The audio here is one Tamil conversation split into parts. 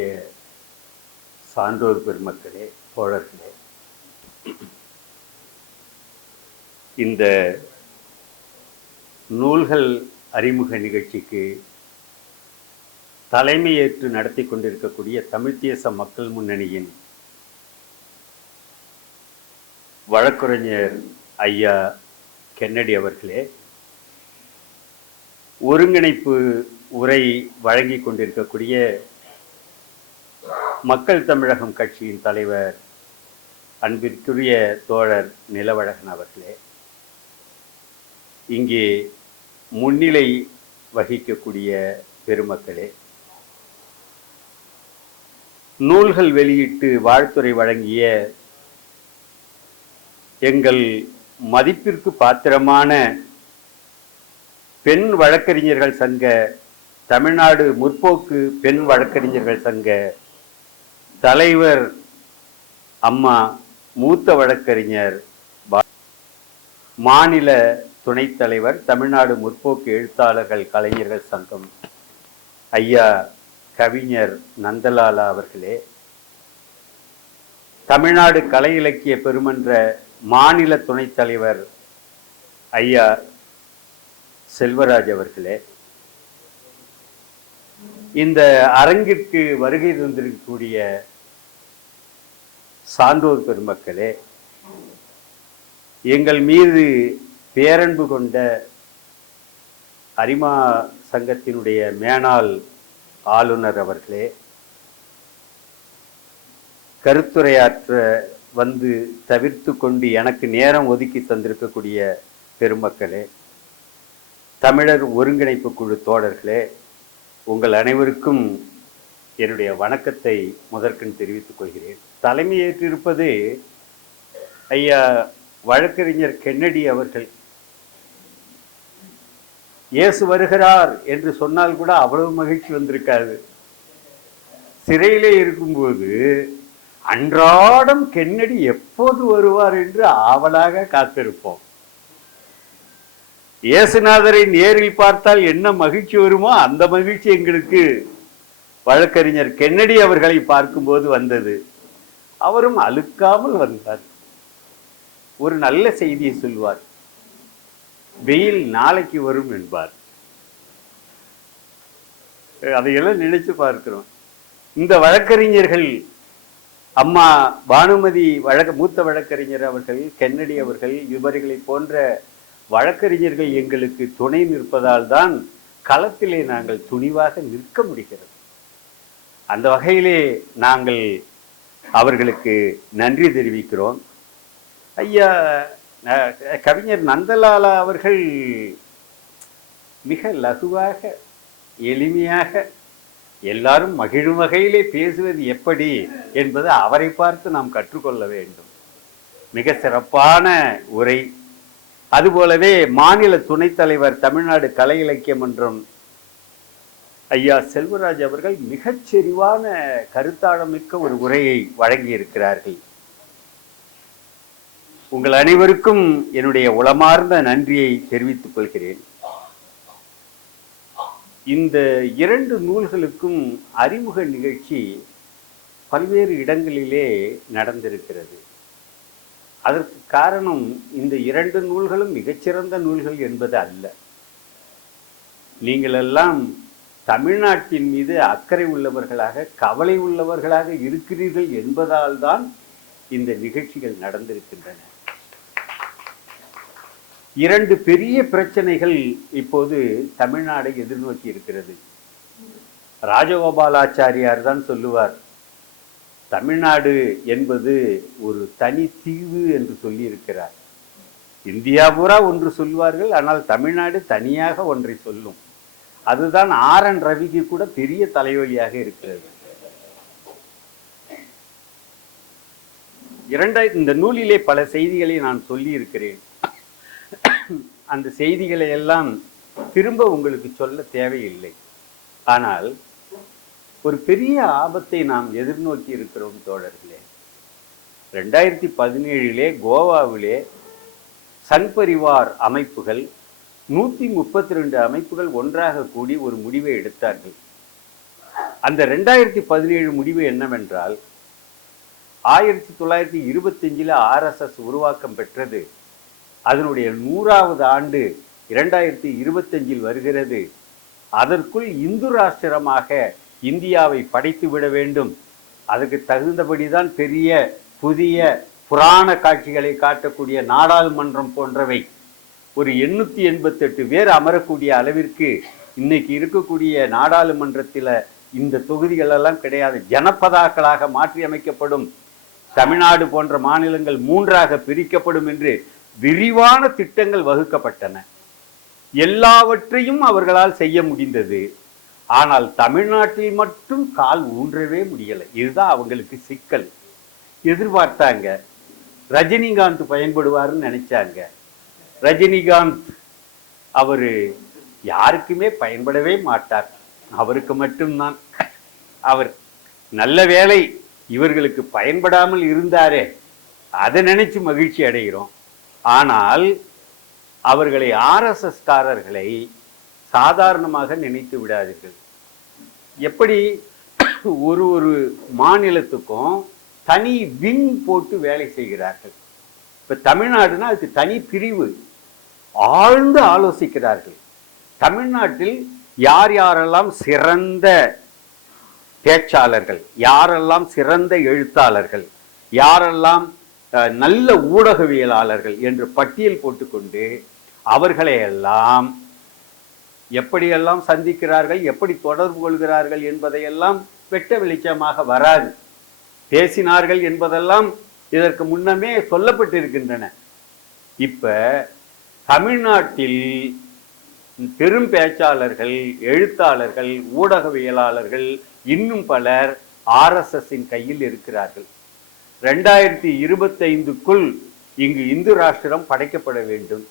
மதிப்பிற்குரிய சான்றோர் பெருமக்களே, தோழர்களே, இந்த நூல்கள் அறிமுக நிகழ்ச்சிக்கு தலைமையேற்று நடத்தி கொண்டிருக்கக்கூடிய தமிழ்த் தேச மக்கள் முன்னணியின் வழக்கறிஞர் ஐயா கென்னடி அவர்களே, ஒருங்கிணைப்பு உரை வழங்கி கொண்டிருக்கக்கூடிய மக்கள் தமிழகம் கட்சியின் தலைவர் அன்பிற்குரிய தோழர் நிலவழகன் அவர்களே, இங்கே முன்னிலை வகிக்கக்கூடிய பெருமக்களே, நூல்கள் வெளியிட்டு வாழ்த்துரை வழங்கிய எங்கள் மதிப்பிற்கு பாத்திரமான பெண் வழக்கறிஞர்கள் சங்க, தமிழ்நாடு முற்போக்கு பெண் வழக்கறிஞர்கள் சங்க தலைவர் அம்மா மூத்த வழக்கறிஞர், மாநில துணைத் தலைவர் தமிழ்நாடு முற்போக்கு எழுத்தாளர்கள் கலைஞர்கள் சங்கம் ஐயா கவிஞர் நந்தலாலா அவர்களே, தமிழ்நாடு கலை இலக்கிய பெருமன்ற மாநில துணைத் தலைவர் ஐயா செல்வராஜ் அவர்களே, இந்த அரங்கிற்கு வருகை தந்திருக்கக்கூடிய சான்றோர் பெருமக்களே, எங்கள் மீது பேரன்பு கொண்ட அரிமா சங்கத்தினுடைய மேனாள் ஆளுநர் அவர்களே, கருத்துரையாற்ற வந்து தவிர்த்து கொண்டு எனக்கு நேரம் ஒதுக்கி தந்திருக்கக்கூடிய பெருமக்களே, தமிழர் ஒருங்கிணைப்பு குழு தோழர்களே, உங்கள் அனைவருக்கும் என்னுடைய வணக்கத்தை முதற்கண் தெரிவித்துக் கொள்கிறேன். தலைமையேற்றிருப்பது ஐயா வழக்கறிஞர் கென்னடி அவர்கள். இயேசு வருகிறார் என்று சொன்னால் கூட அவ்வளவு மகிழ்ச்சி வந்திருக்காது. சிறையிலே இருக்கும்போது அன்றாடம் கென்னடி எப்போது வருவார் என்று ஆவலாக காத்திருப்போம். இயேசுநாதரை நேரில் பார்த்தால் என்ன மகிழ்ச்சி வருமோ அந்த மகிழ்ச்சி எங்களுக்கு வழக்கறிஞர் கென்னடி அவர்களை பார்க்கும்போது வந்தது. அவரும் அலுக்காமல் வந்தார். ஒரு நல்ல செய்தியை சொல்வார், வெயில் நாளைக்கு வரும் என்பார். அதையெல்லாம் நினைச்சு பார்க்கிறோம். இந்த வழக்கறிஞர்கள் அம்மா பானுமதி மூத்த வழக்கறிஞர் அவர்கள், கென்னடி அவர்கள், இவர்களை போன்ற வழக்கறிஞர்கள் எங்களுக்கு துணை நிற்பதால் தான் களத்திலே நாங்கள் துணிவாக நிற்க முடிகிறது. அந்த வகையிலே நாங்கள் அவர்களுக்கு நன்றி தெரிவிக்கிறோம். ஐயா கவிஞர் நந்தலாலா அவர்கள் மிக லகுவாக, எளிமையாக, எல்லாரும் மகிழும் வகையிலே பேசுவது எப்படி என்பது அவரை பார்த்து நாம் கற்றுக்கொள்ள வேண்டும். மிக சிறப்பான உரை. அதுபோலவே மாநில துணைத் தலைவர் தமிழ்நாடு கலை இலக்கிய மன்றம் ஐயா செல்வராஜ் அவர்கள் மிகச் செறிவான கருத்தாழமிக்க ஒரு உரையை வழங்கியிருக்கிறார்கள். உங்கள் அனைவருக்கும் என்னுடைய உளமார்ந்த நன்றியை தெரிவித்துக் கொள்கிறேன். இந்த இரண்டு நூல்களுக்கும் அறிமுக நிகழ்ச்சி பல்வேறு இடங்களிலே நடந்திருக்கிறது. அதற்கு காரணம் இந்த இரண்டு நூல்களும் மிகச்சிறந்த நூல்கள் என்பது அல்ல. நீங்கள் எல்லாம் தமிழ்நாட்டின் மீது அக்கறை உள்ளவர்களாக, கவலை உள்ளவர்களாக இருக்கிறீர்கள் என்பதால் தான் இந்த நிகழ்ச்சிகள் நடந்திருக்கின்றன. இரண்டு பெரிய பிரச்சனைகள் இப்போது தமிழ்நாடை எதிர்நோக்கி இருக்கிறது. ராஜகோபாலாச்சாரியார் தான் சொல்லுவார், தமிழ்நாடு என்பது ஒரு தனி தீவு என்று சொல்லி இருக்கிறார். இந்தியா பூரா ஒன்று சொல்வார்கள், ஆனால் தமிழ்நாடு தனியாக ஒன்றை சொல்லும். அதுதான் RN ரவிக்கு கூட பெரிய தலைவலியாக இருக்கிறது. இந்த நூலிலே பல செய்திகளை நான் சொல்லி இருக்கிறேன். அந்த செய்திகளை எல்லாம் திரும்ப உங்களுக்கு சொல்ல தேவையில்லை. ஆனால் ஒரு பெரிய ஆபத்தை நாம் எதிர்நோக்கி இருக்கிறோம் தோழர்களே. 2017 கோவாவிலே சங் பரிவார் அமைப்புகள் 132 அமைப்புகள் ஒன்றாக கூடி ஒரு முடிவை எடுத்தார்கள். அந்த 2017 முடிவு என்னவென்றால் 1925 RSS உருவாக்கம் பெற்றது. அதனுடைய 100வது ஆண்டு 2025 வருகிறது. அதற்குள் இந்து ராஷ்டிரமாக இந்தியாவை படைத்து விட வேண்டும். அதுக்கு தகுந்தபடிதான் பெரிய புதிய புராண காட்சிகளை காட்டக்கூடிய நாடாளுமன்றம் போன்றவை ஒரு 888 பேர் அமரக்கூடிய அளவிற்கு இன்னைக்கு இருக்கக்கூடிய நாடாளுமன்றத்தில் இந்த தொகுதிகள் எல்லாம் கிடையாது. ஜனபதாக்களாக மாற்றி அமைக்கப்படும். தமிழ்நாடு போன்ற மாநிலங்கள் 3ஆக பிரிக்கப்படும் என்று விரிவான திட்டங்கள் வகுக்கப்பட்டன. எல்லாவற்றையும் அவர்களால் செய்ய முடிந்தது. ஆனால் தமிழ்நாட்டில் மட்டும் கால் ஊன்றவே முடியலை. இதுதான் அவங்களுக்கு சிக்கல். எதிர்பார்த்தாங்க ரஜினிகாந்த் பயன்படுவார்னு நினைச்சாங்க. ரஜினிகாந்த் அவரு யாருக்குமே பயன்படவே மாட்டார். அவருக்கு மட்டும்தான். அவர் நல்ல வேளை இவர்களுக்கு பயன்படாமல் இருந்தாரே, அதை நினைச்சு மகிழ்ச்சி அடைகிறோம். ஆனால் அவர்களை RSS காரர்களை சாதாரணமாக நினைத்து விடாதீர்கள். எப்படி ஒரு ஒரு மாநிலத்துக்கும் தனி விங் போட்டு வேலை செய்கிறார்கள். இப்ப தமிழ்நாடுனா அதுக்கு தனி பிரிவு, ஆழ்ந்து ஆலோசிக்கிறார்கள். தமிழ்நாட்டில் யார் யாரெல்லாம் சிறந்த பேச்சாளர்கள், யாரெல்லாம் சிறந்த எழுத்தாளர்கள், யாரெல்லாம் நல்ல ஊடகவியலாளர்கள் என்று பட்டியல் போட்டுக்கொண்டு அவர்களையெல்லாம் எப்படியெல்லாம் சந்திக்கிறார்கள், எப்படி தொடர்பு கொள்கிறார்கள் என்பதையெல்லாம் வெட்ட வெளிச்சமாக வராது. பேசினார்கள் என்பதெல்லாம் இதற்கு முன்னமே சொல்லப்பட்டிருக்கின்றன. இப்ப தமிழ்நாட்டில் பெரும் பேச்சாளர்கள், எழுத்தாளர்கள், ஊடகவியலாளர்கள் இன்னும் பலர் RSSின் கையில் இருக்கிறார்கள். 2025க்குள் இங்கு இந்து ராஷ்டிரம் படைக்கப்பட வேண்டும்.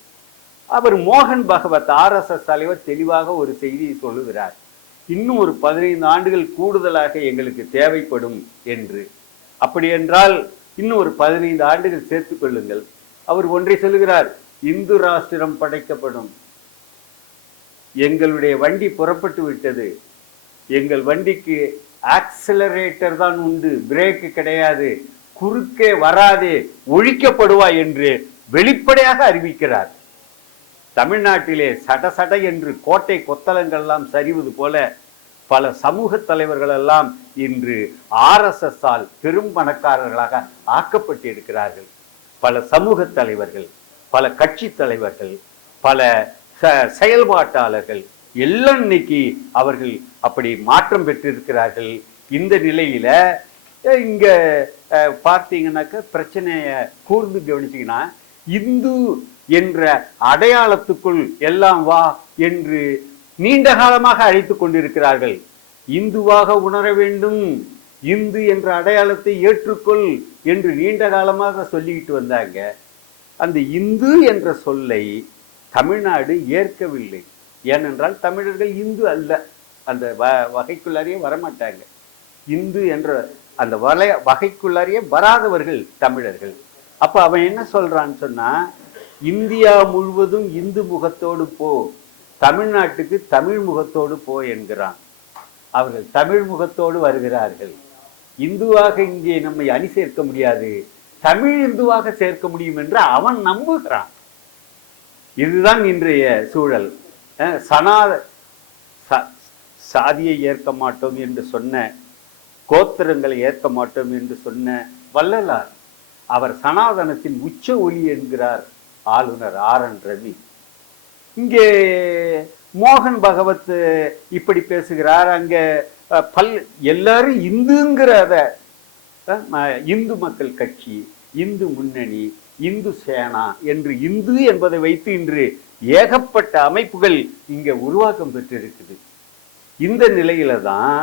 அவர் மோகன் பகவத் RSS தலைவர் தெளிவாக ஒரு செய்தியை சொல்லுகிறார். இன்னும் ஒரு 15 ஆண்டுகள் கூடுதலாக எங்களுக்கு தேவைப்படும் என்று. அப்படி என்றால் இன்னும் ஒரு 15 ஆண்டுகள் சேர்த்துக் கொள்ளுங்கள். அவர் ஒன்றை சொல்லுகிறார், இந்து ராஷ்டிரம் படைக்கப்படும். எங்களுடைய வண்டி புறப்பட்டு விட்டது. எங்கள் வண்டிக்கு ஆக்சிலரேட்டர் தான் உண்டு, பிரேக்கு கிடையாது, குறுக்கே வராதே, ஒழிக்கப்படுவாய் என்று வெளிப்படையாக அறிவிக்கிறார். தமிழ்நாட்டிலே சட சட என்று கோட்டை கொத்தளங்கள்லாம் சரிவது போல பல சமூக தலைவர்கள் எல்லாம் இன்று RSSஆல் பெரும் பணக்காரர்களாக ஆக்கப்பட்டிருக்கிறார்கள். பல சமூக தலைவர்கள், பல கட்சி தலைவர்கள், பல செயல்பாட்டாளர்கள் எல்லாம் இன்னைக்கு அவர்கள் அப்படி மாற்றம் பெற்றிருக்கிறார்கள். இந்த நிலையில இங்க பார்த்தீங்கன்னாக்க பிரச்சனைய கூர்ந்து கவனிச்சீங்கன்னா, இந்து என்ற அடையாளத்துக்குள் எல்லாம் வா என்று நீண்ட காலமாக அழைத்து கொண்டிருக்கிறார்கள். இந்துவாக உணர வேண்டும், இந்து என்ற அடையாளத்தை ஏற்றுக்கொள் என்று நீண்ட காலமாக சொல்லிக்கிட்டு வந்தாங்க. அந்த இந்து என்ற சொல்லை தமிழ்நாடு ஏற்கவில்லை. ஏனென்றால் தமிழர்கள் இந்து அல்ல, அந்த வகைக்குள்ளாரியே வரமாட்டாங்க. இந்து என்ற அந்த வகைக்குள்ளாரியே வராதவர்கள் தமிழர்கள். அப்ப அவன் என்ன சொல்றான்னு சொன்னா, இந்தியா முழுவதும் இந்து முகத்தோடு போ, தமிழ்நாட்டுக்கு தமிழ் முகத்தோடு போ என்கிறான். அவர்கள் தமிழ் முகத்தோடு வருகிறார்கள். இந்துவாக இங்கே நம்மை அணி சேர்க்க முடியாது, தமிழ் இந்துவாக சேர்க்க முடியும் என்று அவன் நம்புகிறான். இதுதான் இன்றைய சூழல். சாதியை ஏற்க மாட்டோம் என்று சொன்ன, கோத்திரங்களை ஏற்க மாட்டோம் என்று சொன்ன வள்ளலார் அவர் சனாதனத்தின் உச்ச ஒலி என்கிறார் ஆளுநர் RN ரவி. இங்கே மோகன் பகவத் இப்படி பேசுகிறார். அங்க எல்லாரும் இந்துங்கிறத இந்து மக்கள் கட்சி, இந்து முன்னணி, இந்து சேனா என்று இந்து என்பதை வைத்து இன்று ஏகப்பட்ட அமைப்புகள் இங்க உருவாக்கம் பெற்றிருக்குது. இந்த நிலையில தான்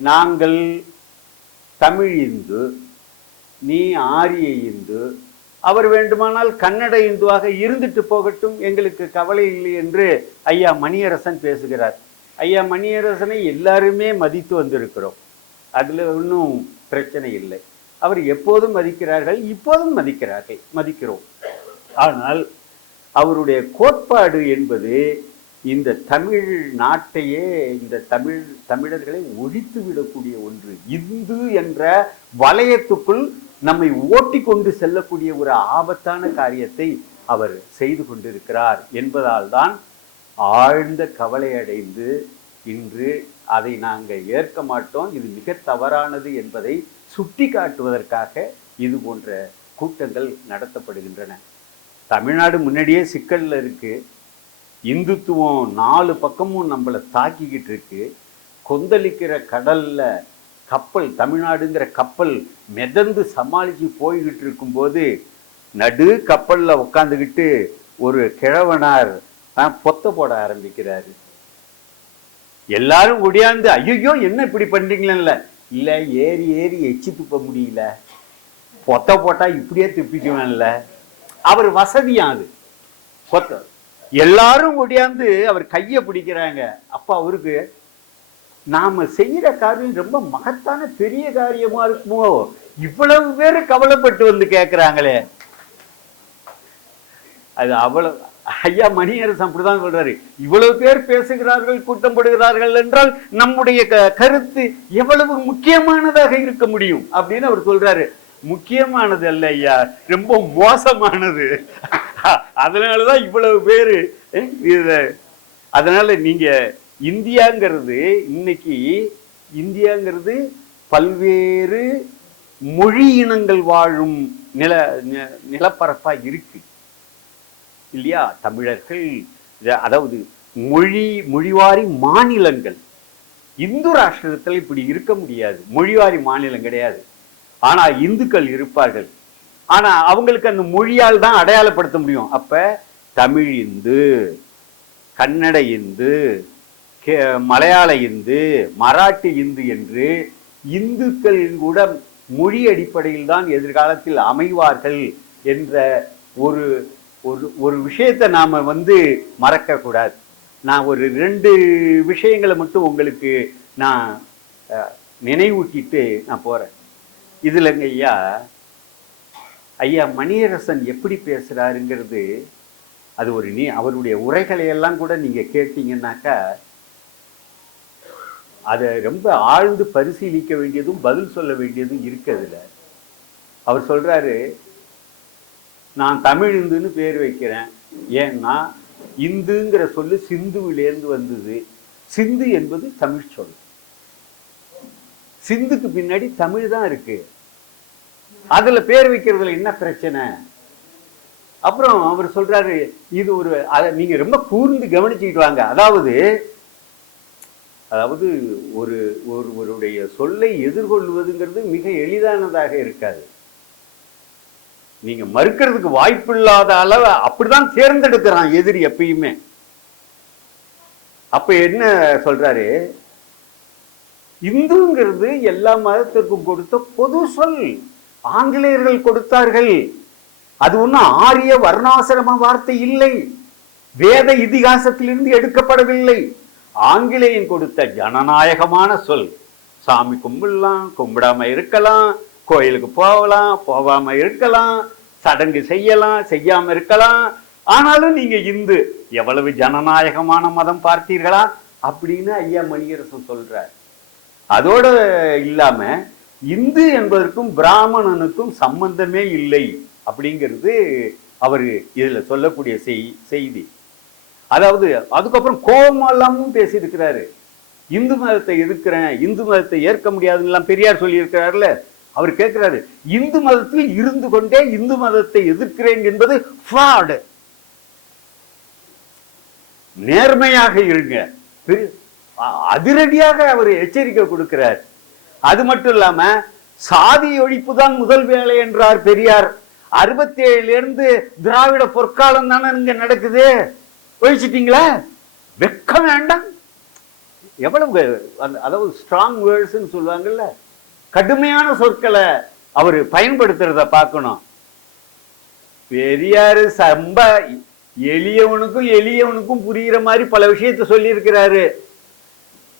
நாங்கள் தமிழ் இந்து, நீ ஆரிய இந்து, அவர் வேண்டுமானால் கன்னட இந்துவாக இருந்துட்டு போகட்டும், எங்களுக்கு கவலை இல்லை என்று ஐயா மணியரசன் பேசுகிறார். ஐயா மணியரசனை எல்லாருமே மதித்து வந்திருக்கிறோம், அதுல ஒன்றும் பிரச்சனை இல்லை. அவர் எப்போதும் மதிக்கிறார்கள், இப்போதும் மதிக்கிறோம். ஆனால் அவருடைய கோட்பாடு என்பது இந்த தமிழ் நாட்டையே, இந்த தமிழர்களை ஒழித்து விடக்கூடிய ஒன்று, இந்து என்ற வலயத்துக்குள் நம்மை ஓட்டி கொண்டு செல்லக்கூடிய ஒரு ஆபத்தான காரியத்தை அவர் செய்து கொண்டிருக்கிறார் என்பதால் தான் ஆழ்ந்த கவலை அடைந்து இன்று அதை நாங்கள் ஏற்க மாட்டோம், இது மிக தவறானது என்பதை சுட்டி காட்டுவதற்காக இது போன்ற கூட்டங்கள் நடத்தப்படுகின்றன. தமிழ்நாடு முன்னாடியே சிக்கல்ல இருக்கு, இந்துத்துவம் 4 பக்கமும் நம்மளை தாக்கிக்கிட்டு இருக்கு. கொந்தளிக்கிற கடல்ல கப்பல், தமிழ்நாடுங்கிற கப்பல் மிதந்து சமாளிச்சு போய்கிட்டு இருக்கும்போது நடு கப்பல்ல உட்காந்துக்கிட்டு ஒரு கிழவனார் பொத்த போட ஆரம்பிக்கிறாரு. எல்லாரும் ஒடியாந்து ஐயோ என்ன இப்படி பண்றீங்களா, இல்ல ஏறி ஏறி எச்சி துப்ப முடியல, பொத்த போட்டா இப்படியே துப்பிக்குவேன்ல. அவர் வசதியாது பொத்த, எல்லாரும் ஒடியாந்து அவர் கைய பிடிக்கிறாங்க. அப்ப அவருக்கு நாம செய்யற காரியம் ரொம்ப மகத்தான பெரிய காரியமா இருக்குமோ, இவ்வளவு பேரு கவலைப்பட்டு வந்து கேட்கிறாங்களே. அது அவ்வளவு, ஐயா மணியரசன் அப்படிதான் சொல்றாரு, இவ்வளவு பேர் பேசுகிறார்கள், கூட்டம் போடுகிறார்கள் என்றால் நம்முடைய கருத்து எவ்வளவு முக்கியமானதாக இருக்க முடியும் அப்படின்னு அவர் சொல்றாரு. முக்கியமானது அல்ல ஐயா, ரொம்ப மோசமானது. அதனாலதான் இவ்வளவு பேரு அதனால நீங்க இந்தியாங்கிறது, இன்னைக்கு இந்தியாங்கிறது பல்வேறு மொழி இனங்கள் வாழும் நிலப்பரப்பா இருக்கு இல்லையா. தமிழர்கள், அதாவது மொழிவாரி மாநிலங்கள். இந்து ராஷ்டிரத்தில் இப்படி இருக்க முடியாது, மொழிவாரி மாநிலம் கிடையாது. ஆனா இந்துக்கள் இருப்பார்கள், ஆனா அவங்களுக்கு அந்த மொழியால் தான் அடையாளப்படுத்த முடியும். அப்ப தமிழ் இந்து, கன்னட இந்து, மலையாள இந்து, மராட்டி இந்து என்று இந்துக்கள் கூட மொழி அடிப்படையில் தான் எதிர்காலத்தில் அமைவார்கள் என்ற ஒரு ஒரு விஷயத்தை நாம மறக்க கூடாது. நான் ஒரு 2 விஷயங்களை மட்டும் உங்களுக்கு நான் நினைவூட்டிட்டு நான் போறேன். இதுலங்க ஐயா மணியரசன் எப்படி பேசுறாருங்கிறது, அது ஒரு அவருடைய உரைகளை எல்லாம் கூட நீங்க கேட்டீங்கன்னாக்கா அதை ரொம்ப ஆழ்ந்து பரிசீலிக்க வேண்டியதும் பதில் சொல்ல வேண்டியதும் இருக்கிறதுல. அவர் சொல்றாரு, நான் தமிழ் இந்துன்னு பேர் வைக்கிறேன், ஏன்னா இந்துங்கிற சொல்லு சிந்துவிலேருந்து வந்தது. சிந்து என்பது தமிழ் சொல், சிந்துக்கு பின்னாடி தமிழ் தான் இருக்கு, அதுல பேர் வைக்கிறதுல என்ன பிரச்சனை? அப்புறம் அவர் சொல்றாரு, இது நீங்க ரொம்ப கூர்ந்து கவனிச்சுக்கிட்டு வாங்க. அதாவது ஒருவருடைய சொல்லை எதிர்கொள்வதுங்கிறது மிக எளிதானதாக இருக்காது. நீங்க மறுக்கிறதுக்கு வாய்ப்பில்லாத அளவு அப்படிதான் தேர்ந்தெடுக்கிறான் எதிரி எப்பயுமே. அப்ப என்ன சொல்றாரு, இந்துங்கிறது எல்லா மதத்திற்கும் கொடுத்த பொது சொல், ஆங்கிலேயர்கள் கொடுத்தார்கள். அது ஒன்றும் ஆரிய வர்ணாசிரம வார்த்தை இல்லை, வேத இதிகாசத்திலிருந்து எடுக்கப்படவில்லை. ஆங்கிலேயன் கொடுத்த ஜனநாயகமான சொல். சாமி கும்பிடலாம், கும்பிடாம இருக்கலாம், கோயிலுக்கு போகலாம், போகாம இருக்கலாம், சடங்கு செய்யலாம், செய்யாம இருக்கலாம், ஆனாலும் நீங்க இந்து. எவ்வளவு ஜனநாயகமான மதம் பார்த்தீர்களா அப்படின்னு ஐயா மணியரசன் சொல்றார். அதோட இல்லாம இந்து என்பதற்கும் பிராமணனுக்கும் சம்பந்தமே இல்லை அப்படிங்கிறது அவர் இதுல சொல்லக்கூடிய செய்தி. அதாவது அதுக்கப்புறம் கோபமெல்லாமும் பேசியிருக்கிறாரு. இந்து மதத்தை எதிர்க்கிறேன், இந்து மதத்தை ஏற்க முடியாதுன்னு பெரியார் சொல்லி இருக்கிறார்ல. அவர் கேட்கிறாரு, இந்து மதத்தில் இருந்து கொண்டே இந்து மதத்தை எதிர்க்கிறேன் என்பது ஃப்ராட், நேர்மையாக இருங்க. அதிரடியாக அவர் எச்சரிக்கை கொடுக்கிறார். அது மட்டும் இல்லாம சாதி ஒழிப்பு தான் முதல் வேலை என்றார் பெரியார். 67 இருந்து திராவிட பொற்காலம் தானே இங்க நடக்குது, ஒழிச்சிட்டீங்களா? வெக்கம் வேண்டாம். எவ்வளவு அதாவது ஸ்ட்ராங் வேர்ட்ஸ்ன்னு சொல்லுவாங்கல்ல, கடுமையான சொற்களை அவர் பயன்படுத்துறத பார்க்கணும். பெரியாரு எளியவனுக்கும் புரிகிற மாதிரி பல விஷயத்த சொல்லி இருக்கிறாரு.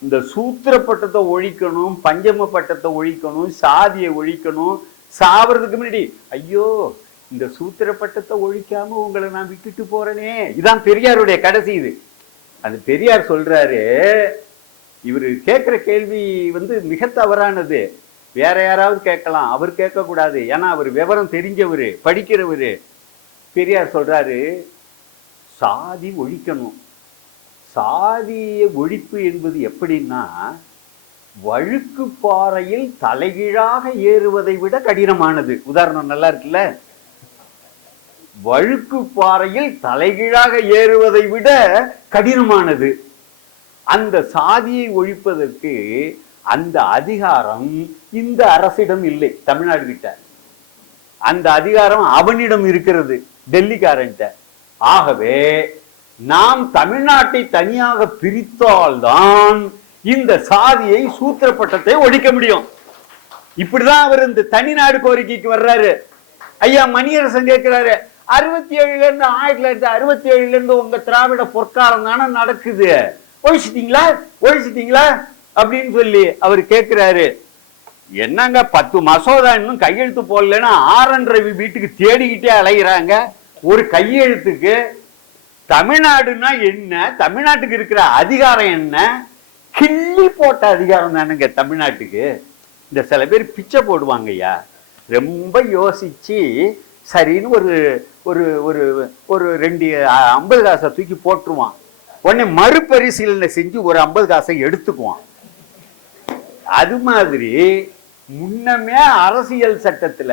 இந்த சூத்திர பட்டத்தை ஒழிக்கணும், பஞ்சம பட்டத்தை ஒழிக்கணும், சாதியை ஒழிக்கணும். சாவறதுக்கு முன்னாடி ஐயோ இந்த சூத்திர பட்டத்தை ஒழிக்காம உங்களை நான் விட்டுட்டு போறேனே, இதான் பெரியாருடைய கடைசி. இது அந்த பெரியார் சொல்றாரு, இவரு கேட்கிற கேள்வி மிக தவறானது. வேற யாராவது கேட்கலாம், அவர் கேட்கக்கூடாது. ஏன்னா அவர் விவரம் தெரிஞ்சவரு, படிக்கிறவரு. பெரியார் சொல்றாரு, சாதி ஒழிக்கணும். சாதிய ஒழிப்பு என்பது எப்படின்னா, வழுக்கு பாறையில் தலைகீழாக ஏறுவதை விட கடினமானது. உதாரணம் நல்லா இருக்குல்ல? வழுக்கு பாறையில் தலைகீழாக ஏறுவதை விட கடினமானது. அந்த சாதியை ஒழிப்பதற்கு அந்த அதிகாரம் இந்த அரசிடம் இல்லை, தமிழ்நாடு கிட்ட. அந்த அதிகாரம் அவனிடம் இருக்கிறது, டெல்லிக்காரன்ட்ட. ஆகவே நாம் தமிழ்நாட்டை தனியாக பிரித்தால்தான் இந்த சாதியை, சூத்திர பட்டத்தை ஒழிக்க முடியும். இப்படிதான் அவர் இந்த தனிநாடு கோரிக்கைக்கு வர்றாரு. ஐயா மணியரசன் கேட்கிறாரு, 67ல இருந்து 1967ல இருந்து உங்க திராவிட பொற்காலம் தானே நடக்குது, ஒழிச்சிட்டீங்களா அப்படின்னு சொல்லி அவர் கேட்கிறாரு. என்னங்க 10 மசோதா இன்னும் கையெழுத்து போடலன்னா ஆர்.என். ரவி வீட்டுக்கு தேடிக்கிட்டே அலைகிறாங்க ஒரு கையெழுத்துக்கு. தமிழ்நாடுன்னா என்ன, தமிழ்நாட்டுக்கு இருக்கிற அதிகாரம் என்ன? கிள்ளி போட்ட அதிகாரம் தானுங்க தமிழ்நாட்டுக்கு. இந்த சில பேர் பிச்சை போடுவாங்க ஐயா, ரொம்ப யோசிச்சு சரின்னு ஒரு ஒரு ஒரு ஒரு 2 50 காசை தூக்கி போட்டுருவான். உடனே மறுபரிசீலனை செஞ்சு ஒரு 50 காசை எடுத்துக்குவான். அது மாதிரி முன்னமே அரசியல் சட்டத்துல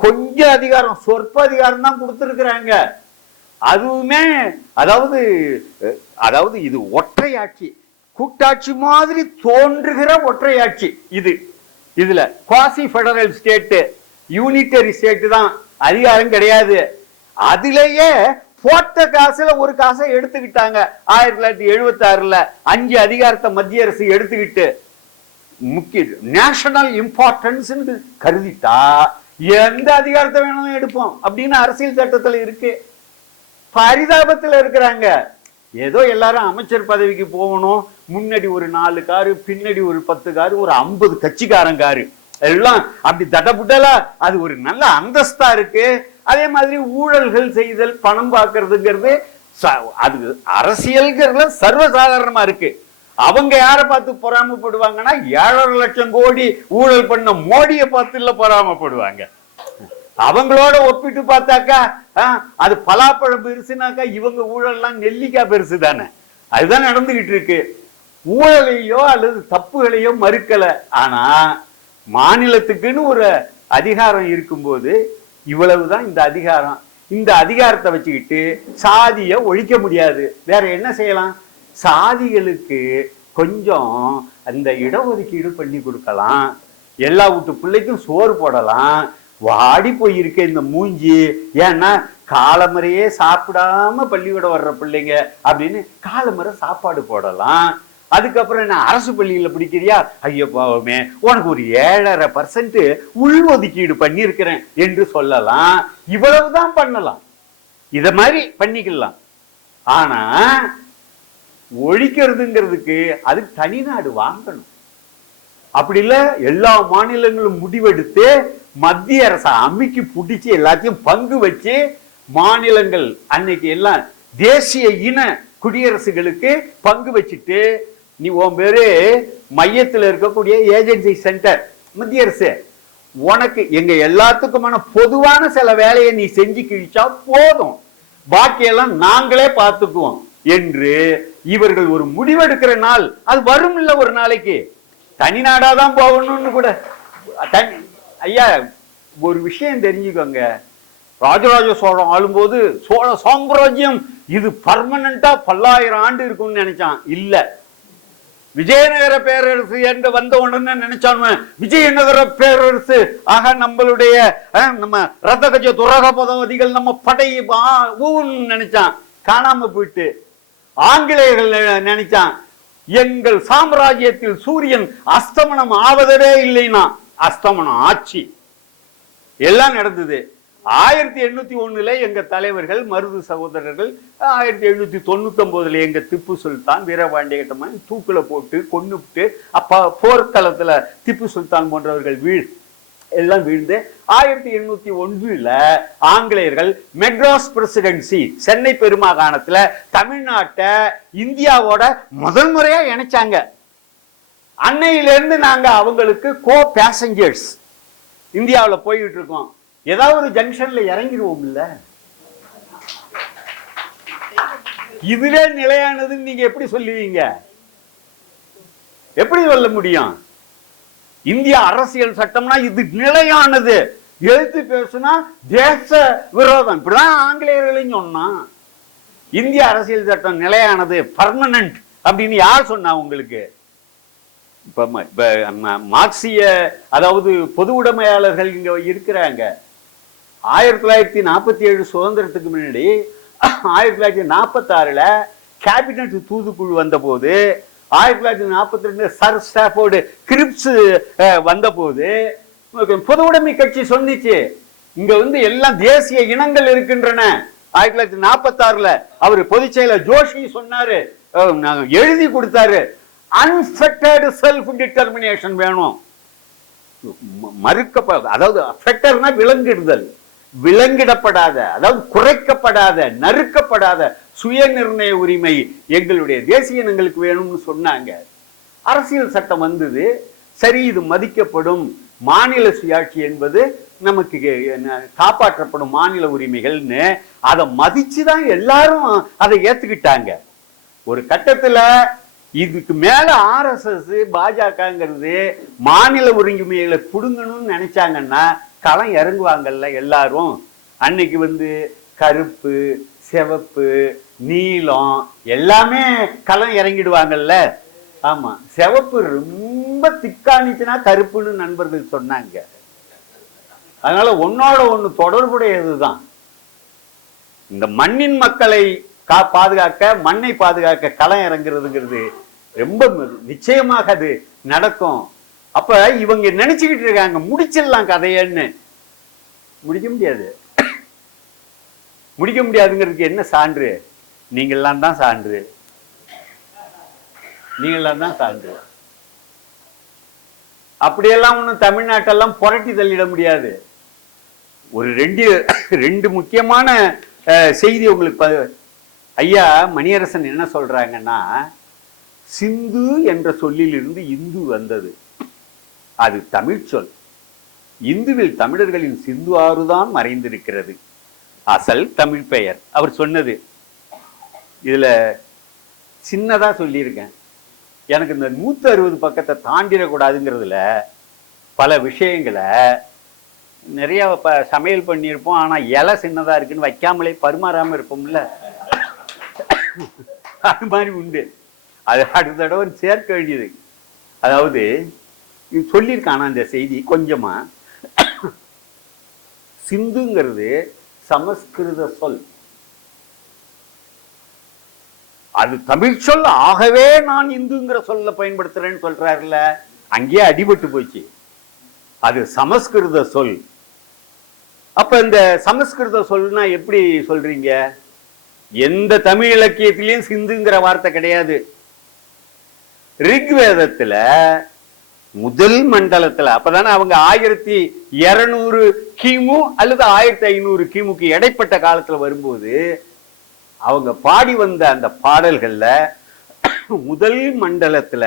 கொஞ்சம் அதிகாரம், சொற்ப அதிகாரம் தான் கொடுத்துருக்குறாங்க. அதுவுமே அதாவது இது ஒற்றையாட்சி, கூட்டாட்சி மாதிரி தோன்றுகிற ஒற்றையாட்சி. இதுல quasi federal state, unitary state தான், அதிகாரம் கிடையாது. அதுலயே போட்ட காசுல ஒரு காசை எடுத்துக்கிட்டாங்க. 1976ல 5 அதிகாரத்தை மத்திய அரசு எடுத்துக்கிட்டு முக்கிய நேஷனல் இம்பார்ட்டன்ஸ் கருதிட்டா எந்த அதிகாரத்தை வேணாலும் எடுப்போம் அப்படின்னு அரசியல் சட்டத்துல இருக்கு. பரிதாபத்துல இருக்கிறாங்க. ஏதோ எல்லாரும் அமைச்சர் பதவிக்கு போகணும், முன்னாடி ஒரு 4 காரு, பின்னாடி ஒரு 10 காரு, ஒரு 50 கட்சிக்காரன் காரு, எல்லாம் அப்படி தட்டப்புட்டலா. அது ஒரு நல்ல அந்தஸ்தா இருக்கு. அதே மாதிரி ஊழல்கள் செய்தல், பணம் பார்க்கறதுங்கிறது அது அரசியல்ங்கிறதுல சர்வசாதாரணமா இருக்கு. அவங்க யாரை பார்த்து பொறாமப்படுவாங்கன்னா 7.5 லட்சம் கோடி ஊழல் பண்ண மோடியை பார்த்து இல்ல பொறாமப்படுவாங்க. அவங்களோட ஒப்பிட்டு பார்த்தாக்கா அது பலாப்பழம் பெருசுனாக்கா இவங்க ஊழல்லாம் நெல்லிக்காய் பெருசு தானே. அதுதான் நடந்துகிட்டு இருக்கு. ஊழலையோ அல்லது தப்புகளையோ மறுக்கல. ஆனா மாநிலத்துக்குன்னு ஒரு அதிகாரம் இருக்கும்போது இவ்வளவுதான் இந்த அதிகாரம். இந்த அதிகாரத்தை வச்சுக்கிட்டு சாதியை ஒழிக்க முடியாது. வேற என்ன செய்யலாம்? சாதிகளுக்கு கொஞ்சம் அந்த இடஒதுக்கீடு பண்ணி கொடுக்கலாம். எல்லா வீட்டு பிள்ளைக்கும் சோறு போடலாம். வாடி போயிருக்க இந்த மூஞ்சி, ஏன்னா காலமுறையே சாப்பிடாம பள்ளிக்கூடம் வர்ற பிள்ளைங்க அப்படின்னு காலமுறை சாப்பாடு போடலாம். அதுக்கப்புறம் என்ன அரசு பள்ளியில பிடிக்கிறியா, ஐயோ பாவமே உனக்கு ஒரு 7.5% உள்ஒதுக்கீடு பண்ணியிருக்கிறேன் என்று சொல்லலாம். இவ்வளவுதான் பண்ணலாம், இத மாதிரி பண்ணிக்கலாம். ஆனா ஒழிக்கிறதுங்கிறதுக்கு அதுக்கு தனிநாடு வாங்கணும். அப்படி இல்ல எல்லா மாநிலங்களும் முடிவெடுத்து மத்திய அரசை அமுக்கி பிடிச்சி எல்லாத்தையும் பங்கு வச்சு மாநிலங்கள் அன்னைக்கு எல்லாம் தேசிய இன குடியரசுகளுக்கு பங்கு வச்சுட்டு, நீ உன் பேரு மையத்தில் இருக்கக்கூடிய ஏஜென்சி சென்டர் மத்திய அரசு, உனக்கு எங்க எல்லாத்துக்குமான பொதுவான சில வேலையை நீ செஞ்சு கிழிச்சா போதும், பாக்கியெல்லாம் நாங்களே பார்த்துக்குவோம் என்று இவர்கள் ஒரு முடிவெடுக்கிற நாள் அது வரும். இல்ல ஒரு நாளைக்கு தனிநாடாதான் போகணும்னு கூட. ஐயா ஒரு விஷயம் தெரிஞ்சுக்கோங்க, ராஜராஜ சோழன் ஆளும்போது சோழ சாம்ராஜ்யம் இது பர்மனண்டா 1000 ஆண்டு இருக்கும்னு நினைச்சான். இல்ல, விஜயநகர பேரரசு என்று வந்த உடனே நினைச்சான் விஜயநகர பேரரசு ஆக நம்மளுடைய நம்ம ரத்தகஜ துரக பதவதிகள் நம்ம படை நினைச்சான். காணாம போயிட்டு ஆங்கிலேயர்கள் நினைச்சான் எங்கள் சாம்ராஜ்யத்தில் சூரியன் அஸ்தமனம் ஆவதே இல்லைன்னா அஸ்தமனம் ஆட்சி எல்லாம் நடந்தது. 1801 எங்க தலைவர்கள் மருது சகோதரர்கள், 1899 எங்க திப்பு சுல்தான் வீரபாண்டிய கட்டமான தூக்குல போட்டு கொன்னுட்டு அப்ப போர்க்களத்துல திப்பு சுல்தான் போன்றவர்கள் எல்லாம் வீழ்ந்து 1801 ஆங்கிலேயர்கள் மெட்ராஸ் பிரசிடென்சி சென்னை பெருமாகாணத்துல தமிழ்நாட்டை இந்தியாவோட முதல் முறையா இணைச்சாங்க. அன்னையிலிருந்து நாங்க அவங்களுக்கு கோ பேசஞ்சர்ஸ். இந்தியாவில் போயிட்டு இருக்கோம், ஏதாவது ஒரு ஜங்ஷன்ல இறங்கிடுவோம் இல்ல, இதுல நிலையானதுன்னு நீங்க எப்படி சொல்லுவீங்க? எப்படி சொல்ல முடியும்? இந்திய அரசியல் சட்டம்னா இது நிலையானது, எழுத்து பேசுனா தேச விரோதம், இப்படிதான் ஆங்கிலேயர்களையும் சொன்னா. இந்திய அரசியல் சட்டம் நிலையானது, பர்மனன்ட் அப்படின்னு யார் சொன்னா உங்களுக்கு? இப்ப மார்க்சிய அதாவது பொது உடைமையாளர்கள் இங்க இருக்கிறாங்க. 1947 சுதந்திரத்துக்கு முன்னாடி 1946 கேபினட் தூதுக்குழு வந்த போது, 1942 சர் ஸ்டாஃபோர்டு கிரிப்ஸ் வந்த போது பொது உடைமை கட்சி சொன்னிச்சு, இங்க எல்லாம் தேசிய இனங்கள் இருக்கின்றன. 1946 அவர் பொதுச் செயலர் ஜோஷி சொன்னாரு, எழுதி கொடுத்தாரு, அன்ஃபெக்டட் செல்ஃப் டிட்டர்மினேஷன் வேணும். அதாவது அஃபெக்டர்னா விலங்கிடுதல், விலங்கிடப்படாத, அதாவது குறைக்கப்படாத, நறுக்கப்படாத சுய நிர்ணய உரிமை எங்களுடைய தேசிய இனங்களுக்கு வேணும்னு சொன்னாங்க. அரசியல் சட்டம் வந்தது, சரி இது மதிக்கப்படும், மாநில சுயாட்சி என்பது நமக்கு காப்பாற்றப்படும் மாநில உரிமைகள்னு அதை மதிச்சுதான் எல்லாரும் அதை ஏத்துக்கிட்டாங்க. ஒரு கட்டத்துல இதுக்கு மேல RSS பாஜகங்கிறது மாநில உரிமைகளை புடுங்கணும்னு நினைச்சாங்கன்னா களம் இறங்குவாங்கல்ல எல்லாரும். அன்னைக்கு கருப்பு, சிவப்பு, நீலம் எல்லாமே களம் இறங்கிடுவாங்கல்ல. ஆமா, சிவப்பு ரொம்ப திக்கானிச்சுன்னா கருப்புன்னு நண்பர்கள் சொன்னாங்க. அதனால ஒன்னோட ஒண்ணு தொடர்புடையதுதான். இந்த மண்ணின் மக்களை பாதுகாக்க, மண்ணை பாதுகாக்க களம் இறங்குறதுங்கிறது ரொம்ப நிச்சயமாக அது நடக்கும். அப்ப இவங்க நினைச்சுக்கிட்டு இருக்காங்க முடிச்சிடலாம் கதையன்னு. முடிக்க முடியாது. முடிக்க முடியாதுங்கிறதுக்கு என்ன சான்று? நீங்கள்லாம் தான் சான்று. நீங்கள்லாம் தான் சான்று. அப்படியெல்லாம் ஒன்றும் தமிழ்நாட்டெல்லாம் புரட்டி தள்ளிட முடியாது. ஒரு ரெண்டு முக்கியமான செய்தி உங்களுக்கு. ஐயா மணியரசன் என்ன சொல்றாங்கன்னா, சிந்து என்ற சொல்லிலிருந்து இந்து வந்தது, அது தமிழ் சொல். இந்துவில் தமிழர்களின் சிந்து ஆறுதான் மறைந்திருக்கிறது, அசல் தமிழ் பெயர். அவர் சொன்னது இதுல சின்னதா சொல்லியிருக்கேன். எனக்கு இந்த 160 பக்கத்தை தாண்டிடக்கூடாதுங்கிறதுல பல விஷயங்களை நிறைய சமையல் பண்ணியிருப்போம். ஆனா இலை சின்னதா இருக்குன்னு வைக்காமலே பரிமாறாம இருப்போம்ல, அது மாதிரி உண்டு. அது அடுத்த தடவை சேர்க்க வேண்டியது. அதாவது சொல்லியிருக்கான அந்த செய்தி கொஞ்சமா. சிந்துங்கிறது சமஸ்கிருத சொல், அது தமிழ் சொல். ஆகவே நான் இந்துங்கிற சொல்ல பயன்படுத்துறேன்னு சொல்றாருல, அங்கேயே அடிபட்டு போச்சு. அது சமஸ்கிருத சொல். அப்ப இந்த சமஸ்கிருத சொல்னா எப்படி சொல்றீங்க? எந்த தமிழ் இலக்கியத்திலையும் சிந்துங்கிற வார்த்தை கிடையாது. ரிக்வேதத்துல முதல் மண்டலத்துல, அப்பதானே அவங்க 1200 கிமு அல்லது 1500 கிமுக்கு இடைப்பட்ட காலத்துல வரும்போது அவங்க பாடி வந்த அந்த பாடல்கள்ல முதல் மண்டலத்துல